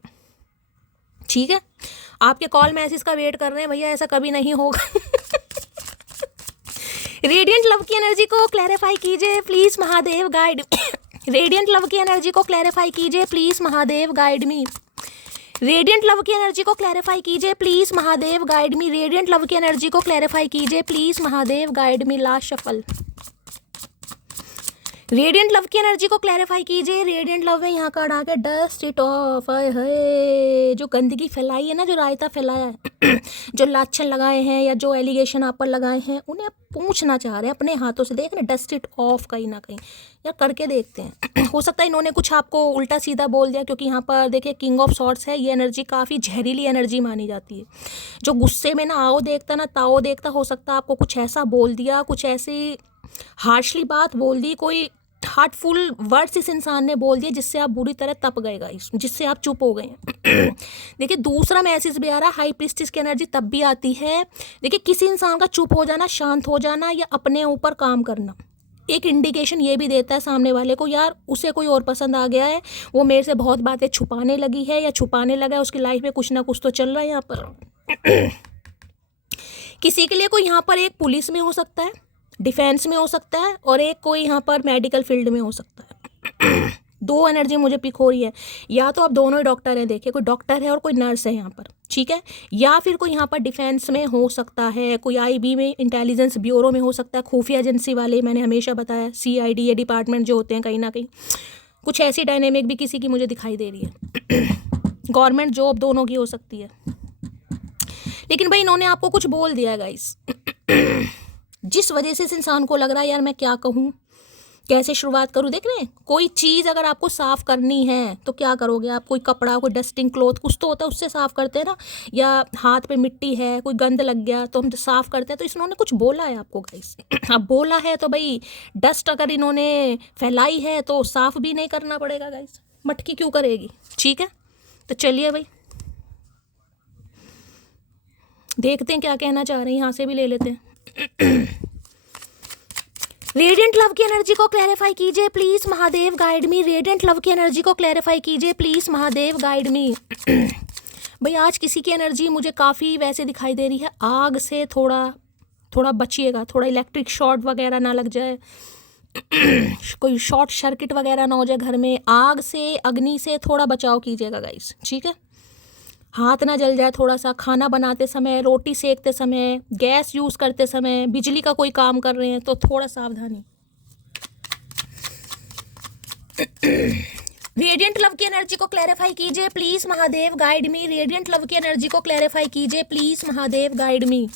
ठीक है। आपके कॉल मैसेज का वेट कर रहे हैं, भैया ऐसा कभी नहीं होगा। रेडियंट लव की एनर्जी को क्लैरिफाई कीजिए please Mahadev guide. Radiant love की एनर्जी को क्लैरिफाई कीजिए please Mahadev guide me. Radiant love की एनर्जी को क्लैरिफाई कीजिए please Mahadev guide me. Radiant love की एनर्जी को क्लैरिफाई कीजिए please Mahadev guide me. Last shuffle, radiant love की एनर्जी को क्लैरिफाई कीजिए। रेडियंट लव में यहाँ का अड़ा के डस्ट इट ऑफ है, जो गंदगी फैलाई है ना, जो रायता फैलाया है, जो लाछन लगाए हैं या जो एलिगेशन आप पर लगाए हैं, उन्हें आप पूछना चाह रहे हैं अपने हाथों से, देख रहे डस्ट इट ऑफ कहीं ना कहीं, यार करके देखते हैं। हो सकता है इन्होंने कुछ आपको उल्टा सीधा बोल दिया, क्योंकि यहाँ पर देखिए किंग ऑफ सॉर्ड्स है, ये एनर्जी काफ़ी जहरीली एनर्जी मानी जाती है। जो गुस्से में ना आओ देखता ना ताओ देखता, हो सकता है आपको कुछ ऐसा बोल दिया, कुछ ऐसी हार्शली बात बोल दी, कोई हार्टफुल वर्ड्स इस इंसान ने बोल दिए जिससे आप बुरी तरह तप गए गाइस, जिससे आप चुप हो गए हैं। देखिए दूसरा मैसेज भी आ रहा है, हाई प्रीस्टिस की एनर्जी तब भी आती है। देखिए किसी इंसान का चुप हो जाना, शांत हो जाना या अपने ऊपर काम करना, एक इंडिकेशन ये भी देता है सामने वाले को, यार उसे कोई और पसंद आ गया है, वो मेरे से बहुत बातें छुपाने लगी है या छुपाने लगा है, उसकी लाइफ में कुछ ना कुछ तो चल रहा है यहाँ पर। किसी के लिए कोई यहाँ पर एक पुलिस में हो सकता है, डिफेंस में हो सकता है, और एक कोई यहाँ पर मेडिकल फील्ड में हो सकता है। दो एनर्जी मुझे पिक हो रही है, या तो आप दोनों ही डॉक्टर हैं, देखिए कोई डॉक्टर है और कोई नर्स है यहाँ पर, ठीक है, या फिर कोई यहाँ पर डिफेंस में हो सकता है, कोई आईबी में, इंटेलिजेंस ब्यूरो में हो सकता है, खुफिया एजेंसी वाले, मैंने हमेशा बताया सीआईडी ये डिपार्टमेंट जो होते हैं, कहीं ना कहीं कुछ ऐसी डायनेमिक भी किसी की मुझे दिखाई दे रही है। गवर्नमेंट जॉब दोनों की हो सकती है। लेकिन भाई इन्होंने आपको कुछ बोल दिया गाइस, जिस वजह से इस इंसान को लग रहा है यार मैं क्या कहूँ, कैसे शुरुआत करूँ। देख रहे हैं, कोई चीज़ अगर आपको साफ़ करनी है तो क्या करोगे आप, कोई कपड़ा, कोई डस्टिंग क्लॉथ कुछ तो होता है उससे साफ़ करते हैं ना, या हाथ पे मिट्टी है, कोई गंद लग गया तो हम साफ़ करते हैं। तो इन्होंने कुछ बोला है आपको गाइस, अब बोला है तो भाई डस्ट अगर इन्होंने फैलाई है तो साफ़ भी नहीं करना पड़ेगा गाइस, मटकी क्यों करेगी, ठीक है। तो चलिए भाई देखते हैं क्या कहना चाह रहे हैं, यहाँ से भी ले लेते हैं। रेडिएंट लव की एनर्जी को क्लैरिफाई कीजिए please Mahadev guide me. Radiant love की एनर्जी को क्लैरिफाई कीजिए प्लीज महादेव गाइड मी। भाई आज किसी की एनर्जी मुझे काफ़ी वैसे दिखाई दे रही है, आग से थोड़ा थोड़ा बचिएगा, थोड़ा इलेक्ट्रिक शॉर्ट वगैरह ना लग जाए, कोई शॉर्ट सर्किट वगैरह ना हो जाए घर में, आग से अग्नि से थोड़ा बचाव कीजिएगा गाइस, ठीक है। हाथ ना जल जाए थोड़ा सा, खाना बनाते समय, रोटी सेकते समय, गैस यूज़ करते समय, बिजली का कोई काम कर रहे हैं तो थोड़ा सावधानी। रेडिएंट लव की एनर्जी को क्लैरिफाई कीजिए please Mahadev guide me. Radiant love की एनर्जी को क्लैरिफाई कीजिए please Mahadev guide me.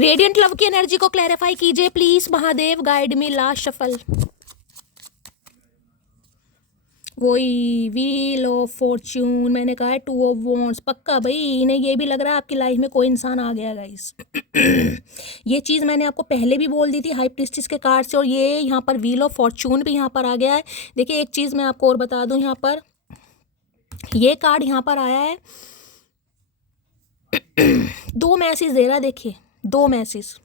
Radiant love की एनर्जी को क्लैरिफाई कीजिए please Mahadev guide me. Last shuffle, वही व्हील ऑफ फॉर्च्यून, मैंने कहा है 2 ऑफ वॉन्ड्स, पक्का भाई इन्हें ये भी लग रहा है आपकी लाइफ में कोई इंसान आ गया गाइस। ये चीज़ मैंने आपको पहले भी बोल दी थी हाई प्रीस्टिस के कार्ड से, और ये यहाँ पर व्हील ऑफ फॉर्च्यून भी यहाँ पर आ गया है। देखिए एक चीज़ मैं आपको और बता दूँ, यहाँ पर ये कार्ड यहाँ पर आया है, 2 मैसेज दे रहा है, देखिए 2 मैसेज।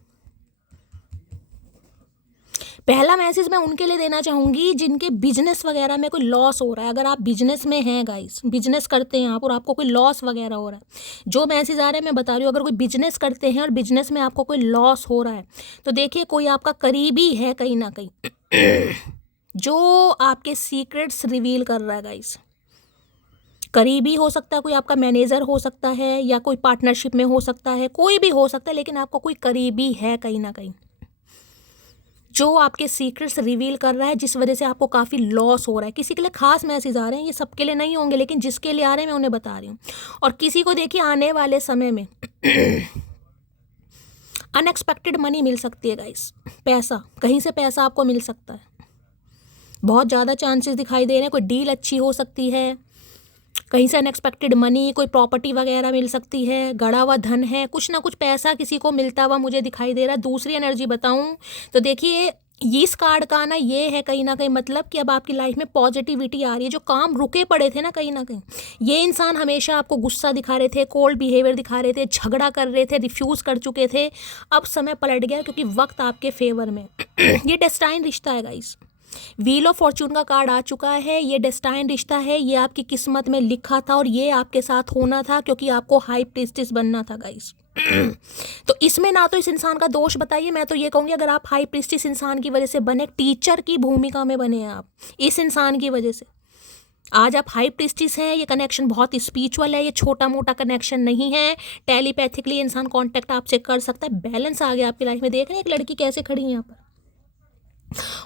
पहला मैसेज मैं उनके लिए देना चाहूँगी जिनके बिजनेस वगैरह में कोई लॉस हो रहा है। अगर आप बिजनेस में हैं गाइस, बिजनेस करते हैं आप और आपको कोई लॉस वगैरह हो रहा है, जो मैसेज आ रहे हैं मैं बता रही हूँ, अगर कोई बिजनेस करते हैं और बिजनेस में आपको कोई लॉस हो रहा है तो देखिए कोई आपका करीबी है कहीं ना कहीं जो आपके सीक्रेट्स रिवील कर रहा है गाइस। करीबी हो सकता है, कोई आपका मैनेजर हो सकता है या कोई पार्टनरशिप में हो सकता है, कोई भी हो सकता है, लेकिन आपको कोई करीबी है कहीं ना कहीं जो आपके सीक्रेट्स रिवील कर रहा है, जिस वजह से आपको काफ़ी लॉस हो रहा है। किसी के लिए खास मैसेज आ रहे हैं, ये सबके लिए नहीं होंगे, लेकिन जिसके लिए आ रहे हैं मैं उन्हें बता रही हूँ। और किसी को देखिए आने वाले समय में अनएक्सपेक्टेड मनी मिल सकती है गाइस, पैसा कहीं से पैसा आपको मिल सकता है, बहुत ज़्यादा चांसेस दिखाई दे रहे हैं। कोई डील अच्छी हो सकती है, कहीं से अनएक्सपेक्टेड मनी, कोई प्रॉपर्टी वगैरह मिल सकती है, गड़ा हुआ धन है, कुछ ना कुछ पैसा किसी को मिलता हुआ मुझे दिखाई दे रहा है। दूसरी एनर्जी बताऊं तो देखिए इस कार्ड का ना ये है कहीं ना कहीं मतलब कि अब आपकी लाइफ में पॉजिटिविटी आ रही है। जो काम रुके पड़े थे ना कहीं ना कहीं, ये इंसान हमेशा आपको गुस्सा दिखा रहे थे, कोल्ड बिहेवियर दिखा रहे थे, झगड़ा कर रहे थे, रिफ्यूज़ कर चुके थे, अब समय पलट गया क्योंकि वक्त आपके फेवर में। ये डेस्टाइन रिश्ता है गाइस, व्हील ऑफ फॉर्चून का कार्ड आ चुका है, ये डेस्टाइन रिश्ता है, ये आपकी किस्मत में लिखा था और ये आपके साथ होना था क्योंकि आपको हाई प्रीस्टिस बनना था गाइस। तो इसमें ना तो इस इंसान का दोष बताइए, मैं तो ये कहूँगी अगर आप हाई प्रीस्टिस इंसान की वजह से बने, टीचर की भूमिका में बने हैं आप इस इंसान की वजह से, आज आप हाई प्रीस्टिस हैं। ये कनेक्शन बहुत स्पिरिचुअल है, ये छोटा मोटा कनेक्शन नहीं है। टेलीपैथिकली इंसान कांटेक्ट आपसे कर सकता है। बैलेंस आ गया आपकी लाइफ में। देख रहे हैं एक लड़की कैसे खड़ी है यहाँ पर,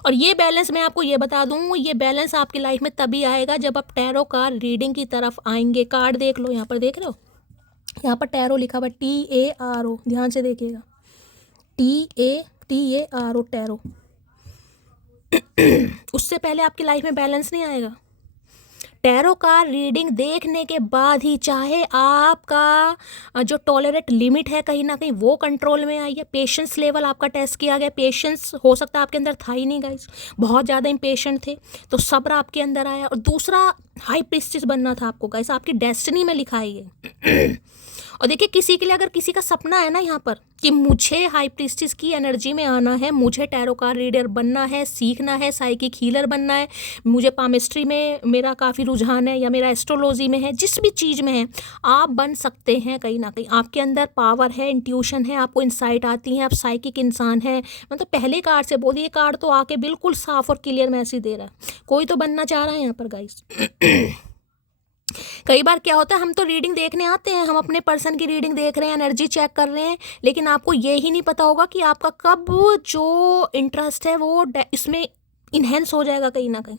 और ये बैलेंस मैं आपको ये बता दूं, ये बैलेंस आपकी लाइफ में तभी आएगा जब आप टैरो कार्ड रीडिंग की तरफ आएंगे। कार्ड देख लो, यहाँ पर देख रहे हो, यहाँ पर टैरो लिखा हुआ TARO, ध्यान से देखिएगा, TARO टैरो। उससे पहले आपकी लाइफ में बैलेंस नहीं आएगा। टैरो का रीडिंग देखने के बाद ही, चाहे आपका जो टॉलरेट लिमिट है कहीं ना कहीं वो कंट्रोल में आई है, पेशेंस लेवल आपका टेस्ट किया गया, पेशेंस हो सकता है आपके अंदर था ही नहीं गाइस, बहुत ज़्यादा इम्पेशेंट थे, तो सब्र आपके अंदर आया। और दूसरा हाई प्रीस्टिस बनना था आपको गाइस, आपकी डेस्टिनी में लिखा है ये। और देखिए किसी के लिए अगर किसी का सपना है ना यहाँ पर कि मुझे हाई प्रीस्टिस की एनर्जी में आना है, मुझे टैरो कार्ड रीडर बनना है, सीखना है, साइकिक हीलर बनना है, मुझे पामिस्ट्री में मेरा काफ़ी रुझान है या मेरा एस्ट्रोलॉजी में है, जिस भी चीज़ में है आप बन सकते हैं। कहीं ना कहीं आपके अंदर पावर है, इंट्यूशन है, आपको इंसाइट आती है, आप साइकिक इंसान हैं। मतलब पहले कार्ड से बोलिए, कार्ड तो आके बिल्कुल साफ और क्लियर मैसेज दे रहा है, कोई तो बनना चाह रहा है यहाँ पर गाइस। कई बार क्या होता है, हम तो रीडिंग देखने आते हैं, हम अपने पर्सन की रीडिंग देख रहे हैं, एनर्जी चेक कर रहे हैं, लेकिन आपको ये ही नहीं पता होगा कि आपका कब जो इंटरेस्ट है वो इसमें इन्हेंस हो जाएगा। कहीं ना कहीं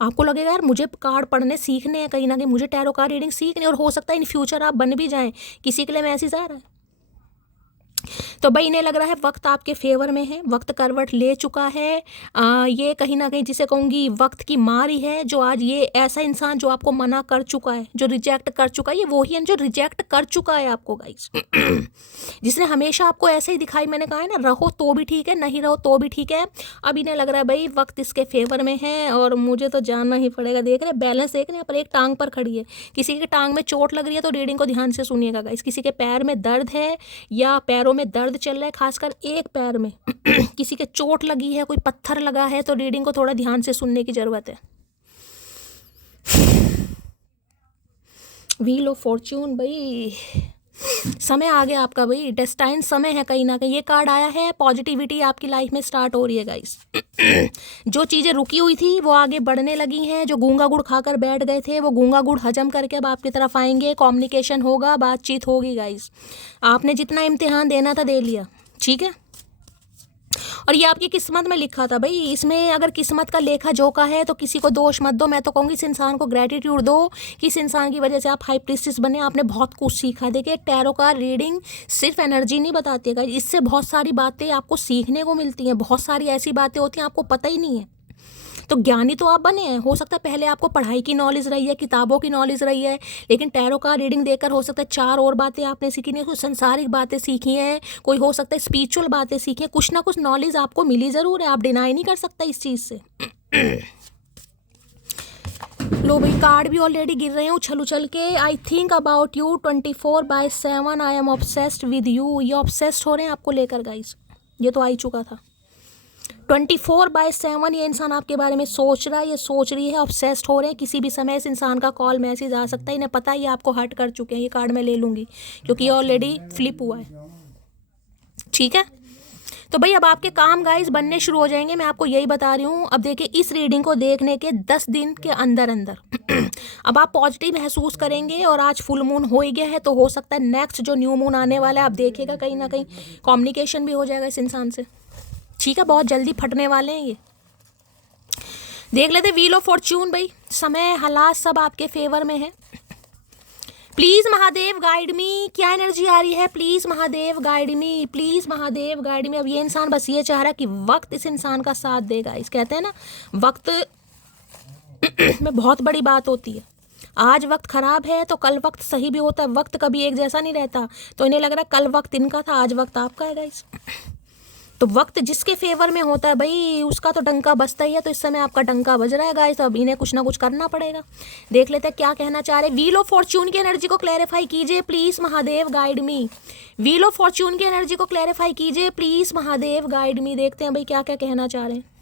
आपको लगेगा यार मुझे कार्ड पढ़ने सीखने हैं, कहीं ना कहीं मुझे टैरो कार्ड रीडिंग सीखने, और हो सकता है इन फ्यूचर आप बन भी जाएं। किसी के लिए मैसेज आ रहा है, तो भाई इन्हें लग रहा है वक्त आपके फेवर में है, वक्त करवट ले चुका है। ये कहीं ना कहीं जिसे कहूँगी वक्त की मारी है, जो आज ये ऐसा इंसान जो आपको मना कर चुका है, जो रिजेक्ट कर चुका है, ये वही है जो रिजेक्ट कर चुका है आपको गाइस। जिसने हमेशा आपको ऐसे ही दिखाई, मैंने कहा है ना, रहो तो भी ठीक है, नहीं रहो तो भी ठीक है। अब इन्हें लग रहा है भाई वक्त इसके फेवर में है और मुझे तो जानना ही पड़ेगा। देख रहे हैं बैलेंस, देख रहे हैं पर एक टांग पर खड़ी है, किसी के टांग में चोट लग रही है तो रीडिंग को ध्यान से सुनिएगा गाइस। किसी के पैर में दर्द है या पैरों में दर्द चल रहा है, खासकर एक पैर में किसी के चोट लगी है, कोई पत्थर लगा है, तो रीडिंग को थोड़ा ध्यान से सुनने की ज़रूरत है। व्हील ऑफ फॉर्च्यून भाई, समय आ गया आपका भाई, डेस्टाइन समय है कहीं ना कहीं। ये कार्ड आया है, पॉजिटिविटी आपकी लाइफ में स्टार्ट हो रही है गाइस। जो चीज़ें रुकी हुई थी वो आगे बढ़ने लगी हैं। जो गूंगा गुड़ खाकर बैठ गए थे वो गूंगा गुड़ हजम करके अब आपकी तरफ आएंगे। कम्युनिकेशन होगा, बातचीत होगी गाइस। आपने जितना इम्तिहान देना था दे लिया, ठीक है। और ये आपकी किस्मत में लिखा था भाई। इसमें अगर किस्मत का लेखा जोखा है तो किसी को दोष मत दो। मैं तो कहूँगी इस इंसान को ग्रेटिट्यूड दो कि इस इंसान की वजह से आप हाई प्रीस्टेस बने, आपने बहुत कुछ सीखा। देखिए टैरो का रीडिंग सिर्फ एनर्जी नहीं बताती है, इससे बहुत सारी बातें आपको सीखने को मिलती हैं। बहुत सारी ऐसी बातें होती हैं आपको पता ही नहीं है। तो ज्ञानी तो आप बने हैं, हो सकता है पहले आपको पढ़ाई की नॉलेज रही है, किताबों की नॉलेज रही है, लेकिन टैरो का रीडिंग देकर हो सकता है 4 और बातें आपने सीखी नहीं, कुछ संसारिक बातें सीखी हैं, कोई हो सकता है स्पिरिचुअल बातें सीखी हैं, कुछ ना कुछ नॉलेज आपको मिली ज़रूर है, आप डिनाई नहीं कर सकता इस चीज़ से। लो भाई, कार्ड भी ऑलरेडी गिर रहे हैं उछल उछल के। I think about you 24/7, I am obsessed with you. ये ऑब्सेस्ड हो रहे हैं आपको लेकर गाइस, ये तो आ ही चुका था। 24/7 ये इंसान आपके बारे में सोच रहा है, ये सोच रही है, ऑब्सेस्ड हो रहे हैं। किसी भी समय इस इंसान का कॉल मैसेज आ सकता है, इन्हें पता है ये आपको हर्ट कर चुके हैं। ये कार्ड मैं ले लूँगी क्योंकि ये ऑलरेडी फ्लिप हुआ है, ठीक है। तो भाई अब आपके काम गाइस बनने शुरू हो जाएंगे, मैं आपको यही बता रही हूँ। अब देखिए इस रीडिंग को देखने के 10 दिन के अंदर अंदर अब आप पॉजिटिव महसूस करेंगे। और आज फुल मून हो ही गया है, तो हो सकता है नेक्स्ट जो न्यू मून आने वाला है आप देखिएगा कहीं ना कहीं कम्युनिकेशन भी हो जाएगा इस इंसान से, ठीक है। बहुत जल्दी फटने वाले हैं ये। देख लेते व्हील ऑफ फॉर्च्यून भाई, समय हालात सब आपके फेवर में है। प्लीज महादेव गाइड मी, क्या एनर्जी आ रही है? Please Mahadev guide me, please Mahadev guide मी। अब ये इंसान बस ये चाह रहा है कि वक्त इस इंसान का साथ देगा। इस कहते हैं ना वक्त में बहुत बड़ी बात होती है। आज वक्त खराब है तो कल वक्त सही भी होता है, वक्त कभी एक जैसा नहीं रहता। तो इन्हें लग रहा है कल वक्त इनका था, आज वक्त आपका है गाइस। तो वक्त जिसके फेवर में होता है भाई उसका तो डंका बजता ही है। तो इस समय आपका डंका बज रहा है गाइस, अब इन्हें कुछ ना कुछ करना पड़ेगा। देख लेते हैं क्या कहना चाह रहे। व्हील ऑफ फॉर्च्यून की एनर्जी को क्लैरिफाई कीजिए please Mahadev guide me. Wheel of Fortune की एनर्जी को क्लैरिफाई कीजिए प्लीज महादेव गाइड मी। देखते हैं भाई क्या क्या कहना चाह रहे हैं।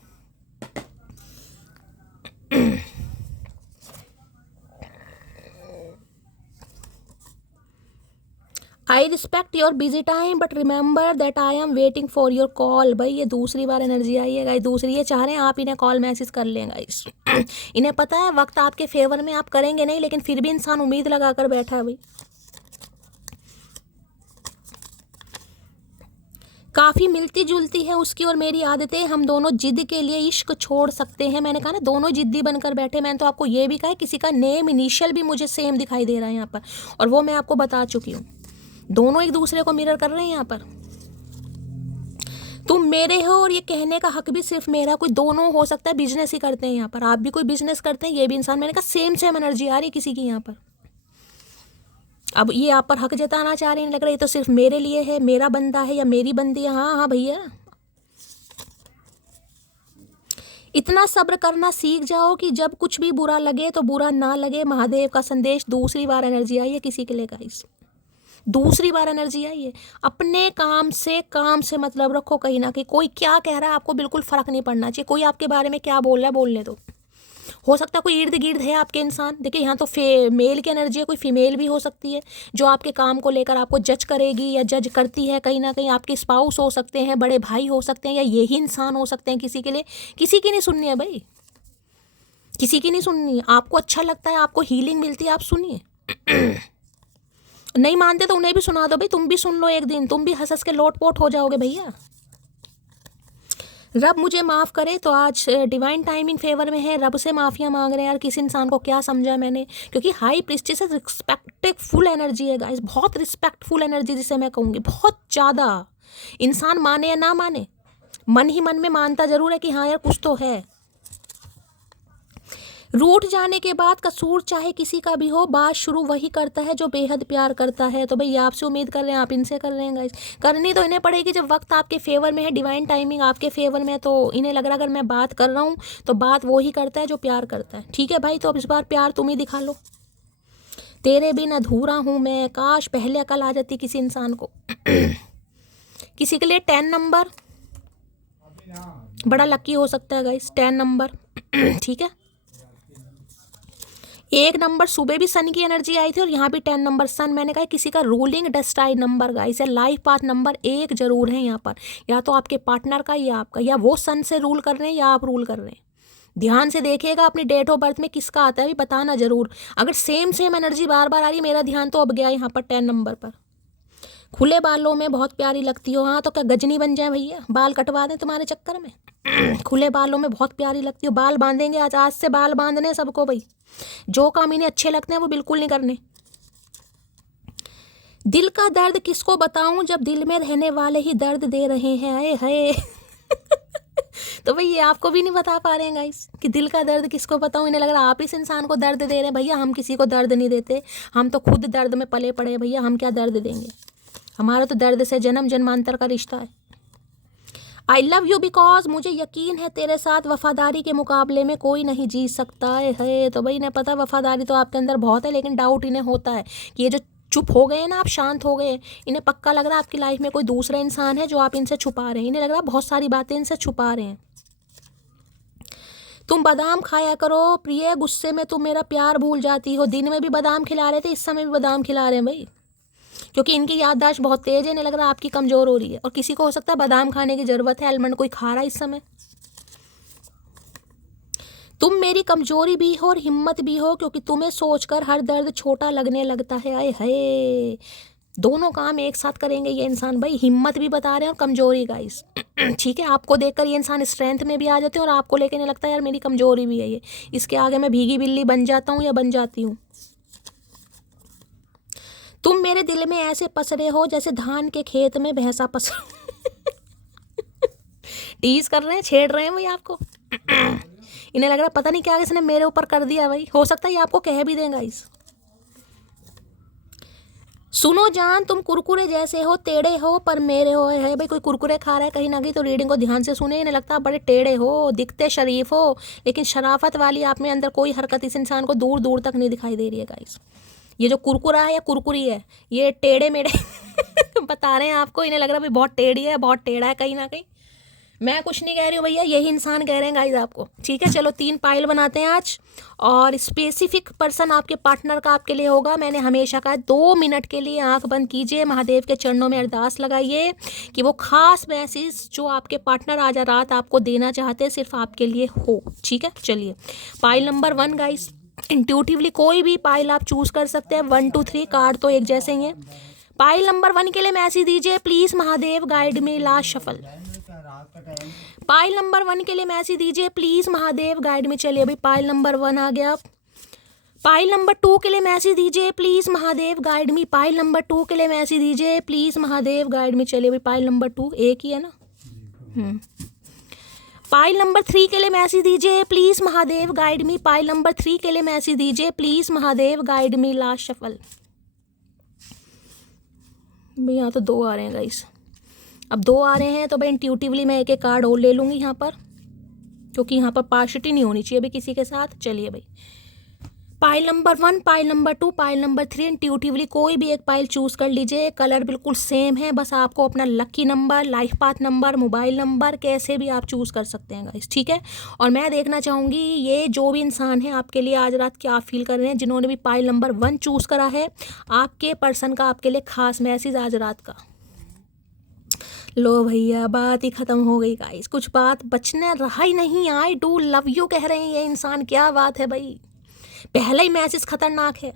I respect your busy time but remember that I am waiting for your call. भाई ये दूसरी बार एनर्जी आई है गाइस, दूसरी। ये चाह रहे हैं आप इन्हें कॉल मैसेज कर लें गाइस। इन्हें पता है वक्त आपके फेवर में, आप करेंगे नहीं, लेकिन फिर भी इंसान उम्मीद लगा कर बैठा है भाई। काफ़ी मिलती जुलती है उसकी और मेरी आदतें, हम दोनों जिद के लिए इश्क छोड़ सकते हैं। मैंने कहा ना दोनों जिद्दी बनकर बैठे। मैंने तो आपको ये भी कहा किसी का नेम इनिशियल भी मुझे सेम दिखाई दे रहा है यहाँ पर, और वो मैं आपको बता चुकी हूँ। दोनों एक दूसरे को मिरर कर रहे हैं यहाँ पर। तुम मेरे हो और ये कहने का हक भी सिर्फ मेरा। कोई दोनों हो सकता है बिजनेस ही करते हैं यहाँ पर, आप भी कोई बिजनेस करते हैं, ये भी इंसान। मैंने कहा सेम सेम एनर्जी आ रही है किसी की यहाँ पर। अब ये आप पर हक जताना चाह रहे हैं, लग रहा है ये तो सिर्फ मेरे लिए है, मेरा बंदा है या मेरी बंदी है। हाँ हाँ भैया, इतना सब्र करना सीख जाओ कि जब कुछ भी बुरा लगे तो बुरा ना लगे। महादेव का संदेश दूसरी बार एनर्जी आई है किसी के लिए गाइस, दूसरी बार एनर्जी आई है। अपने काम से मतलब रखो। कहीं ना कहीं कोई क्या कह रहा है आपको बिल्कुल फर्क नहीं पड़ना चाहिए। कोई आपके बारे में क्या बोल रहा है बोलने दो। हो सकता है कोई इर्द गिर्द है आपके इंसान। देखिए यहाँ तो मेल की एनर्जी है, कोई फीमेल भी हो सकती है जो आपके काम को लेकर आपको जज करेगी या जज करती है। कहीं ना कहीं आपके स्पाउस हो सकते हैं, बड़े भाई हो सकते हैं, या यही इंसान हो सकते हैं किसी के लिए। किसी की नहीं सुननी है भाई, किसी की नहीं सुननी है। आपको अच्छा लगता है, आपको हीलिंग मिलती है, आप सुनिए। नहीं मानते तो उन्हें भी सुना दो भाई, तुम भी सुन लो एक दिन, तुम भी हंस हंस के लोटपोट हो जाओगे भैया। रब मुझे माफ़ करे। तो आज डिवाइन टाइमिंग फेवर में है, रब से माफ़िया मांग रहे हैं यार। किस इंसान को क्या समझा मैंने, क्योंकि हाई प्रीस्टेस रिस्पेक्टफुल एनर्जी है गाइस, बहुत रिस्पेक्टफुल एनर्जी जिसे मैं कहूँगी, बहुत ज़्यादा। इंसान माने या ना माने, मन ही मन में मानता ज़रूर है कि हाँ यार कुछ तो है। रूठ जाने के बाद कसूर चाहे किसी का भी हो, बात शुरू वही करता है जो बेहद प्यार करता है। तो भाई आपसे उम्मीद कर रहे हैं, आप इनसे कर रहे हैं गाइस। करनी तो इन्हें पड़ेगी जब वक्त आपके फेवर में है, डिवाइन टाइमिंग आपके फेवर में है। तो इन्हें लग रहा है अगर मैं बात कर रहा हूँ तो बात वो ही करता है जो प्यार करता है। ठीक है भाई, तो अब इस बार प्यार तुम ही दिखा लो। तेरे बिन अधूरा हूँ मैं, काश पहले अकल आ जाती किसी इंसान को। किसी के लिए 10 नंबर बड़ा लकी हो सकता है गाइस, 10 नंबर। ठीक है, 1 नंबर सुबह भी सन की एनर्जी आई थी और यहाँ भी 10 नंबर सन। मैंने कहा किसी का रूलिंग डेस्टाइन नंबर गाइस है, लाइफ पाथ नंबर 1 जरूर है यहाँ पर, या तो आपके पार्टनर का या आपका, या वो सन से रूल कर रहे हैं या आप रूल कर रहे हैं। ध्यान से देखिएगा अपनी डेट ऑफ बर्थ में किसका आता है, भी बताना जरूर। अगर सेम एनर्जी बार बार आ रही है, मेरा ध्यान तो अब गया यहाँ पर 10 नंबर पर। खुले बालों में बहुत प्यारी लगती हो, हाँ तो क्या गजनी बन जाए भैया, बाल कटवा दें तुम्हारे चक्कर में। खुले बालों में बहुत प्यारी लगती हो, बाल बांधेंगे आज से बाल बांधने सबको भाई, जो काम इन्हें अच्छे लगते हैं वो बिल्कुल नहीं करने। दिल का दर्द किसको बताऊं जब दिल में रहने वाले ही दर्द दे रहे हैं, आए हाय। तो भाई ये आपको भी नहीं बता पा रहे हैं गाइस कि दिल का दर्द किसको बताऊं, इन्हें लग रहा है आप इस इंसान को दर्द दे रहे हैं। भैया हम किसी को दर्द नहीं देते, हम तो खुद दर्द में पले पड़े हैं भैया, हम क्या दर्द देंगे, हमारा तो दर्द से जन्म जन्मांतर का रिश्ता है। आई लव यू बिकॉज मुझे यकीन है तेरे साथ वफादारी के मुकाबले में कोई नहीं जीत सकता है। तो भाई इन्हें पता वफादारी तो आपके अंदर बहुत है, लेकिन डाउट इन्हें होता है कि ये जो चुप हो गए ना, आप शांत हो गए, इन्हें पक्का लग रहा है आपकी लाइफ में कोई दूसरा इंसान है जो आप इनसे छुपा रहे हैं। इन्हें लग रहा है बहुत सारी बातें इनसे छुपा रहे हैं। तुम बादाम खाया करो प्रिय, गुस्से में तुम मेरा प्यार भूल जाती हो। दिन में भी बादाम खिला रहे थे, इस समय भी बादाम खिला रहे हैं भाई, क्योंकि इनकी याददाश्त बहुत तेज है। इन्हें लग रहा है आपकी कमज़ोर हो रही है, और किसी को हो सकता है बादाम खाने की ज़रूरत है, आलमंड कोई खा रहा है इस समय। तुम मेरी कमजोरी भी हो और हिम्मत भी हो, क्योंकि तुम्हें सोचकर हर दर्द छोटा लगने लगता है। आए हाय, दोनों काम एक साथ करेंगे ये इंसान भाई, हिम्मत भी बता रहे हैं और कमजोरी गाइस। ठीक है, आपको देखकर ये इंसान स्ट्रेंथ में भी आ जाते हैं, और आपको लेकर नहीं लगता यार मेरी कमजोरी भी है ये, इसके आगे मैं भीगी बिल्ली बन जाता हूँ या बन जाती हूँ। तुम मेरे दिल में ऐसे पसरे हो जैसे धान के खेत में भैंसा पसर। टीज कर रहे हैं, छेड़ रहे हैं भाई आपको। इन्हें लग रहा है पता नहीं क्या इसने मेरे ऊपर कर दिया भाई, हो सकता है ये आपको कह भी देंगे इस। सुनो जान तुम कुरकुरे जैसे हो, टेढ़े हो पर मेरे हो। है भाई कोई कुरकुरे खा रहा है कहीं ना कहीं, तो रीडिंग को ध्यान से सुने। इन्हें लगता है बड़े टेढ़े हो, दिखते शरीफ हो, लेकिन शराफत वाली आप में अंदर कोई हरकत इस इंसान को दूर दूर तक नहीं दिखाई दे रही है गाइस। ये जो कुरकुरा है या कुरकुरी है, ये टेढ़े मेढ़े बता रहे हैं आपको। इन्हें लग रहा है भाई बहुत टेढ़ी है, बहुत टेढ़ा है कहीं ना कहीं। मैं कुछ नहीं कह रही हूँ भैया, यही इंसान कह रहे हैं गाइस आपको। ठीक है, चलो 3 पाइल बनाते हैं आज, और स्पेसिफिक पर्सन आपके पार्टनर का आपके लिए होगा। मैंने हमेशा कहा 2 मिनट के लिए आंख बंद कीजिए, महादेव के चरणों में अरदास लगाइए कि वो खास मैसेज जो आपके पार्टनर आज रात आपको देना चाहते हैं सिर्फ आपके लिए हो। ठीक है, चलिए पाइल नंबर 1 गाइस, इंट्यूटिवली कोई भी पाइल आप चूज कर सकते हैं। 1 2 3 कार्ड तो एक जैसे ही हैं। पाइल नंबर 1 के लिए मैसेज दीजिए please Mahadev guide me last shuffle. Pile number 1 के लिए मैसेज दीजिए प्लीज महादेव गाइड में। चलिए अभी पाइल नंबर 1 आ गया। पाइल नंबर 2 के लिए मैसेज दीजिए please Mahadev guide me. Pile number 2 के लिए मैसेज दीजिए प्लीज महादेव गाइड मी। चलिए अभी पाइल नंबर 2 एक ही है ना। पाइल नंबर 3 के लिए मैसेज दीजिए please Mahadev guide me. Pile number 3 के लिए मैसेज दीजिए please Mahadev guide me last shuffle. भाई यहाँ तो 2 आ रहे हैं गाइस, अब 2 आ रहे हैं तो भाई इंट्यूटिवली मैं एक एक कार्ड और ले लूँगी यहाँ पर, क्योंकि यहाँ पर पार्शिटी नहीं होनी चाहिए अभी किसी के साथ। चलिए भाई pile number 1, pile number 2, pile number 3, intuitively कोई भी एक पाइल चूज़ कर लीजिए। कलर बिल्कुल सेम है, बस आपको अपना lucky number, life path number, mobile number कैसे भी आप चूज़ कर सकते हैं गाइस। ठीक है, और मैं देखना चाहूँगी ये जो भी इंसान है आपके लिए आज रात क्या फील कर रहे हैं, जिन्होंने भी पाइल नंबर 1 चूज़ करा है, आपके पर्सन का आपके लिए खास मैसेज आज रात का। लो भैया बात ही ख़त्म हो गई गाइस, कुछ बात बचने रहा ही नहीं। आई डू लव यू कह रहे हैं ये इंसान, क्या बात है भाई, पहला ही मैसेज खतरनाक है।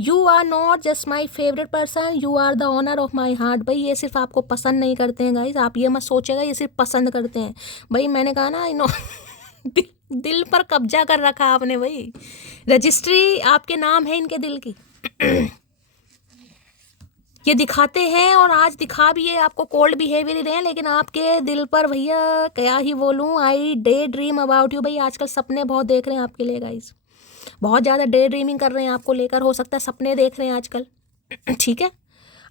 You are not just my favourite person, you are the owner of my heart. भाई ये सिर्फ आपको पसंद नहीं करते हैं गाइस, आप ये मत सोचेगा ये सिर्फ पसंद करते हैं। भाई मैंने कहा ना इनो दिल पर कब्जा कर रखा आपने भाई, रजिस्ट्री आपके नाम है इनके दिल की। ये दिखाते हैं और आज दिखा भी है, आपको कोल्ड बिहेवियर ही रहे हैं, लेकिन आपके दिल पर भैया क्या ही बोलूँ। आई डे ड्रीम अबाउट यू। भाई आजकल सपने बहुत देख रहे हैं आपके लिए गाइस, बहुत ज़्यादा डे ड्रीमिंग कर रहे हैं आपको लेकर, हो सकता है सपने देख रहे हैं आजकल। ठीक है,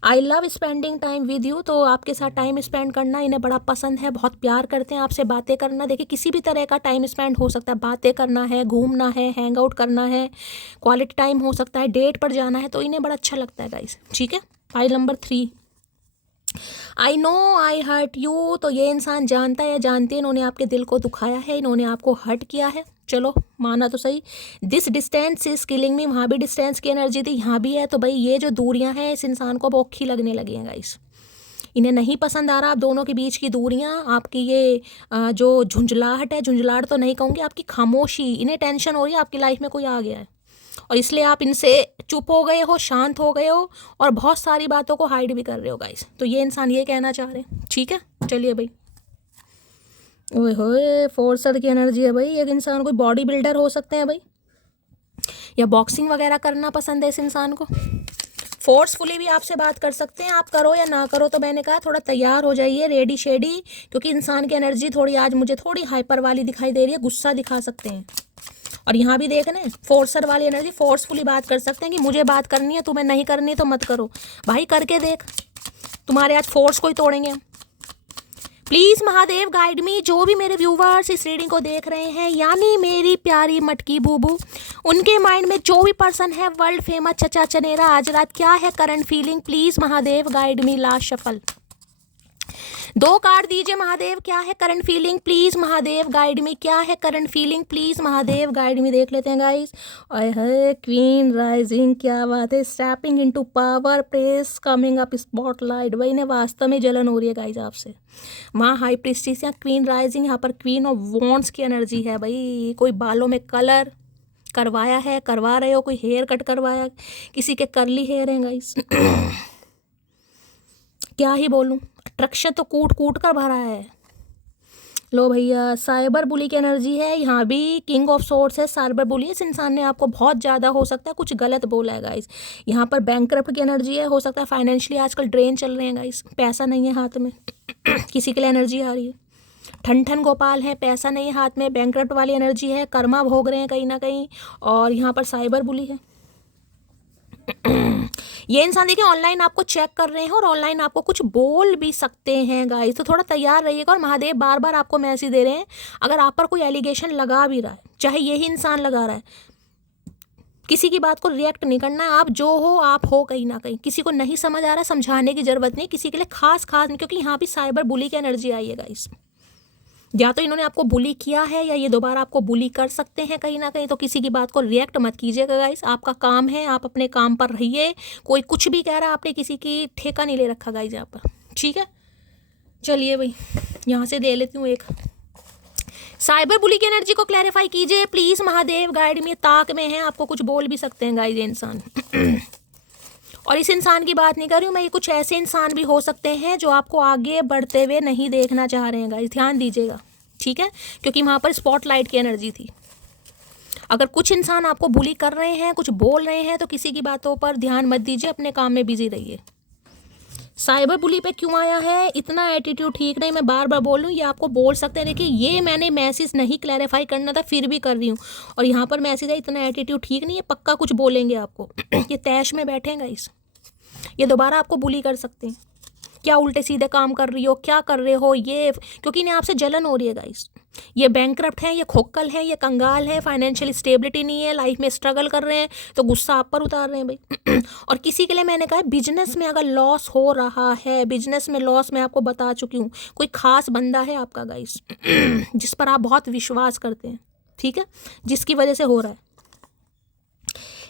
I love spending time with you. तो आपके साथ टाइम स्पेंड करना इन्हें बड़ा पसंद है, बहुत प्यार करते हैं आपसे बातें करना। देखिए किसी भी तरह का टाइम स्पेंड हो सकता है, बातें करना है, घूमना है, हैंग आउट करना है, क्वालिटी टाइम हो सकता है, डेट पर जाना है, तो इन्हें बड़ा अच्छा लगता है गाइस। ठीक है, file number 3 I know I hurt you. तो ये इंसान जानता है या जानती है इन्होंने आपके दिल को दुखाया है, इन्होंने आपको हर्ट किया है। चलो माना तो सही। दिस डिस्टेंस इज किलिंग मी, वहाँ भी डिस्टेंस की एनर्जी थी, यहाँ भी है। तो भाई ये जो दूरियां हैं इस इंसान को अब औखी लगने लगी हैं गाइस। इन्हें नहीं पसंद आ रहा आप दोनों के बीच की दूरियां, आपकी ये जो झुंझलाहट है, झुंझलाहट तो नहीं कहूँगी, आपकी खामोशी। इन्हें टेंशन हो रही है आपकी लाइफ में कोई आ गया है और इसलिए आप इनसे चुप हो गए हो, शांत हो गए हो और बहुत सारी बातों को हाइड भी कर रहे हो गाइस। तो ये इंसान ये कहना चाह रहे हैं। ठीक है चलिए भाई। ओए होए फोर्सर की एनर्जी है भाई। एक इंसान कोई बॉडी बिल्डर हो सकते हैं भाई, या बॉक्सिंग वगैरह करना पसंद है इस इंसान को। फोर्सफुली भी आपसे बात कर सकते हैं, आप करो या ना करो। तो मैंने कहा थोड़ा तैयार हो जाइए, रेडी शेडी, क्योंकि इंसान की एनर्जी थोड़ी आज मुझे थोड़ी हाइपर वाली दिखाई दे रही है, गुस्सा दिखा सकते हैं। और यहाँ भी देख रहे हैं फोर्सर वाली एनर्जी, फोर्सफुली बात कर सकते हैं कि मुझे बात करनी है, तुम्हें नहीं करनी तो मत करो भाई, करके देख, तुम्हारे आज फोर्स को ही तोड़ेंगे हम। प्लीज़ महादेव गाइड मी। जो भी मेरे व्यूवर्स इस रीडिंग को देख रहे हैं, यानी मेरी प्यारी मटकी बूबू, उनके माइंड में जो भी पर्सन है वर्ल्ड फेमस चचा चनेरा आज रात, क्या है current feeling, please Mahadev guide me. Last shuffle 2 card दीजिए महादेव, क्या है current feeling, please Mahadev guide मी। क्या है current feeling, please Mahadev guide मी। देख लेते हैं गाइस। और है क्वीन राइजिंग, क्या बात है, stepping into power, press coming up spotlight. वही ने वास्तव में जलन हो रही है गाइस आपसे। वहाँ हाई प्रीस्टिस, यहाँ क्वीन राइजिंग, यहाँ पर क्वीन ऑफ वॉन्ड्स की एनर्जी है भाई। कोई बालों में कलर करवाया है, करवा रहे हो, कोई हेयर कट करवाया, किसी के करली हेयर हैं गाइस। क्या ही बोलूं, अट्रैक्शन तो कूट कूट कर भरा है। लो भैया साइबर बुली की एनर्जी है, यहाँ भी किंग ऑफ सोर्ड्स है, साइबर बुली। इस इंसान ने आपको बहुत ज़्यादा हो सकता है कुछ गलत बोला है गाइस। यहाँ पर बैंकरप्ट की एनर्जी है, हो सकता है फाइनेंशियली आजकल ड्रेन चल रहे हैं गाइस, पैसा नहीं है हाथ में। किसी के लिए एनर्जी आ रही है, ठन ठन गोपाल है, पैसा नहीं है हाथ में, बैंकरप्ट वाली एनर्जी है, कर्मा भोग रहे हैं कहीं ना कहीं, और यहाँ पर साइबर बुली है। ये इंसान देखिए ऑनलाइन आपको चेक कर रहे हैं और ऑनलाइन आपको कुछ बोल भी सकते हैं गाइस, तो थोड़ा तैयार रहिएगा। और महादेव बार बार आपको मैसेज दे रहे हैं, अगर आप पर कोई एलिगेशन लगा भी रहा है, चाहे यही इंसान लगा रहा है, किसी की बात को रिएक्ट नहीं करना है। आप जो हो आप हो कहीं ना कहीं, किसी को नहीं समझ आ रहा है समझाने की जरूरत नहीं, किसी के लिए खास नहीं, क्योंकि यहाँ भी साइबर बुली की एनर्जी आई है गाइस। या तो इन्होंने आपको बुली किया है या ये दोबारा आपको बुली कर सकते हैं कहीं ना कहीं। तो किसी की बात को रिएक्ट मत कीजिएगा गाइस, आपका काम है, आप अपने काम पर रहिए। कोई कुछ भी कह रहा है, आपने किसी की ठेका नहीं ले रखा गाइस यहाँ पर। ठीक है चलिए भाई, यहाँ से दे लेती हूँ एक। साइबर बुली की एनर्जी को क्लैरिफाई कीजिए प्लीज़ महादेव गाइड में। ताक में है, आपको कुछ बोल भी सकते हैं गाइस ये इंसान। और इस इंसान की बात नहीं कर रही हूँ मैं, ये कुछ ऐसे इंसान भी हो सकते हैं जो आपको आगे बढ़ते हुए नहीं देखना चाह रहे हैं गाइस, ध्यान दीजिएगा। ठीक है, क्योंकि वहाँ पर स्पॉटलाइट की एनर्जी थी। अगर कुछ इंसान आपको बुली कर रहे हैं, कुछ बोल रहे हैं, तो किसी की बातों पर ध्यान मत दीजिए, अपने काम में बिजी रहिए। साइबर बुली पे क्यों आया है, इतना एटीट्यूड ठीक नहीं, मैं बार बार बोल रही हूँ, ये आपको बोल सकते हैं। देखिए ये मैंने मैसेज नहीं क्लैरिफाई करना था, फिर भी कर रही हूँ। और यहाँ पर मैसेज है, इतना एटीट्यूड ठीक नहीं है, पक्का कुछ बोलेंगे आपको। ये तैश में बैठेंगे इस, ये दोबारा आपको बुली कर सकते हैं। क्या उल्टे सीधे काम कर रही हो, क्या कर रहे हो ये, क्योंकि इन्हें आपसे जलन हो रही है गाइस। ये बैंकरप्ट है, ये खोक्कल है, ये कंगाल है, फाइनेंशियल स्टेबिलिटी नहीं है, लाइफ में स्ट्रगल कर रहे हैं, तो गुस्सा आप पर उतार रहे हैं भाई। और किसी के लिए मैंने कहा बिजनेस में अगर लॉस हो रहा है, बिजनेस में लॉस मैं आपको बता चुकी हूँ, कोई खास बंदा है आपका गाइस जिस पर आप बहुत विश्वास करते हैं, ठीक है, जिसकी वजह से हो रहा है।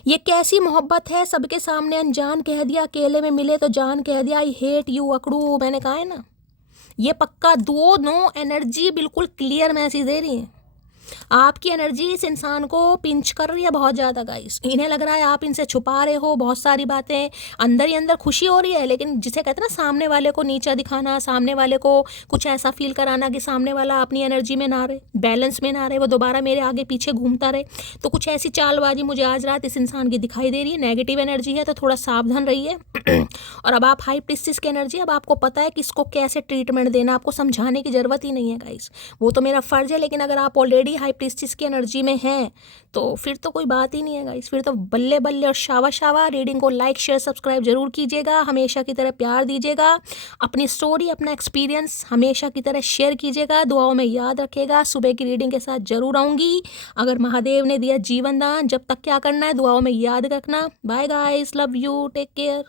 ये कैसी मोहब्बत है, सबके सामने अनजान कह दिया, अकेले में मिले तो जान कह दिया, आई हेट यू अकड़ू, मैंने कहा है ना। ये पक्का दोनों एनर्जी बिल्कुल क्लियर मैसेज दे रही है। आपकी एनर्जी इस इंसान को पिंच कर रही है बहुत ज़्यादा गाइस। इन्हें लग रहा है आप इनसे छुपा रहे हो बहुत सारी बातें, अंदर ही अंदर खुशी हो रही है, लेकिन जिसे कहते हैं ना सामने वाले को नीचा दिखाना, सामने वाले को कुछ ऐसा फील कराना कि सामने वाला अपनी एनर्जी में ना रहे, बैलेंस में ना रहे, वो दोबारा मेरे आगे पीछे घूमता रहे। तो कुछ ऐसी चालबाजी मुझे आज रात इस इंसान की दिखाई दे रही है। नेगेटिव एनर्जी है तो थोड़ा सावधान रहिए। और अब आप हाई प्रीस्टिस की एनर्जी, अब आपको पता है किसको कैसे ट्रीटमेंट देना, आपको समझाने की ज़रूरत ही नहीं है गाइस, वो तो मेरा फ़र्ज़ है। लेकिन अगर आप ऑलरेडी हाई प्रीस्टिस की एनर्जी में हैं तो फिर तो कोई बात ही नहीं है गाइस, फिर तो बल्ले बल्ले और शावा शावा। रीडिंग को लाइक शेयर सब्सक्राइब जरूर कीजिएगा, हमेशा की तरह प्यार दीजिएगा, अपनी स्टोरी अपना एक्सपीरियंस हमेशा की तरह शेयर कीजिएगा, दुआओं में याद रखिएगा। सुबह की रीडिंग के साथ जरूर आऊँगी, अगर महादेव ने दिया जीवन दान। जब तक क्या करना है, दुआओं में याद रखना। Bye guys, love you, take care.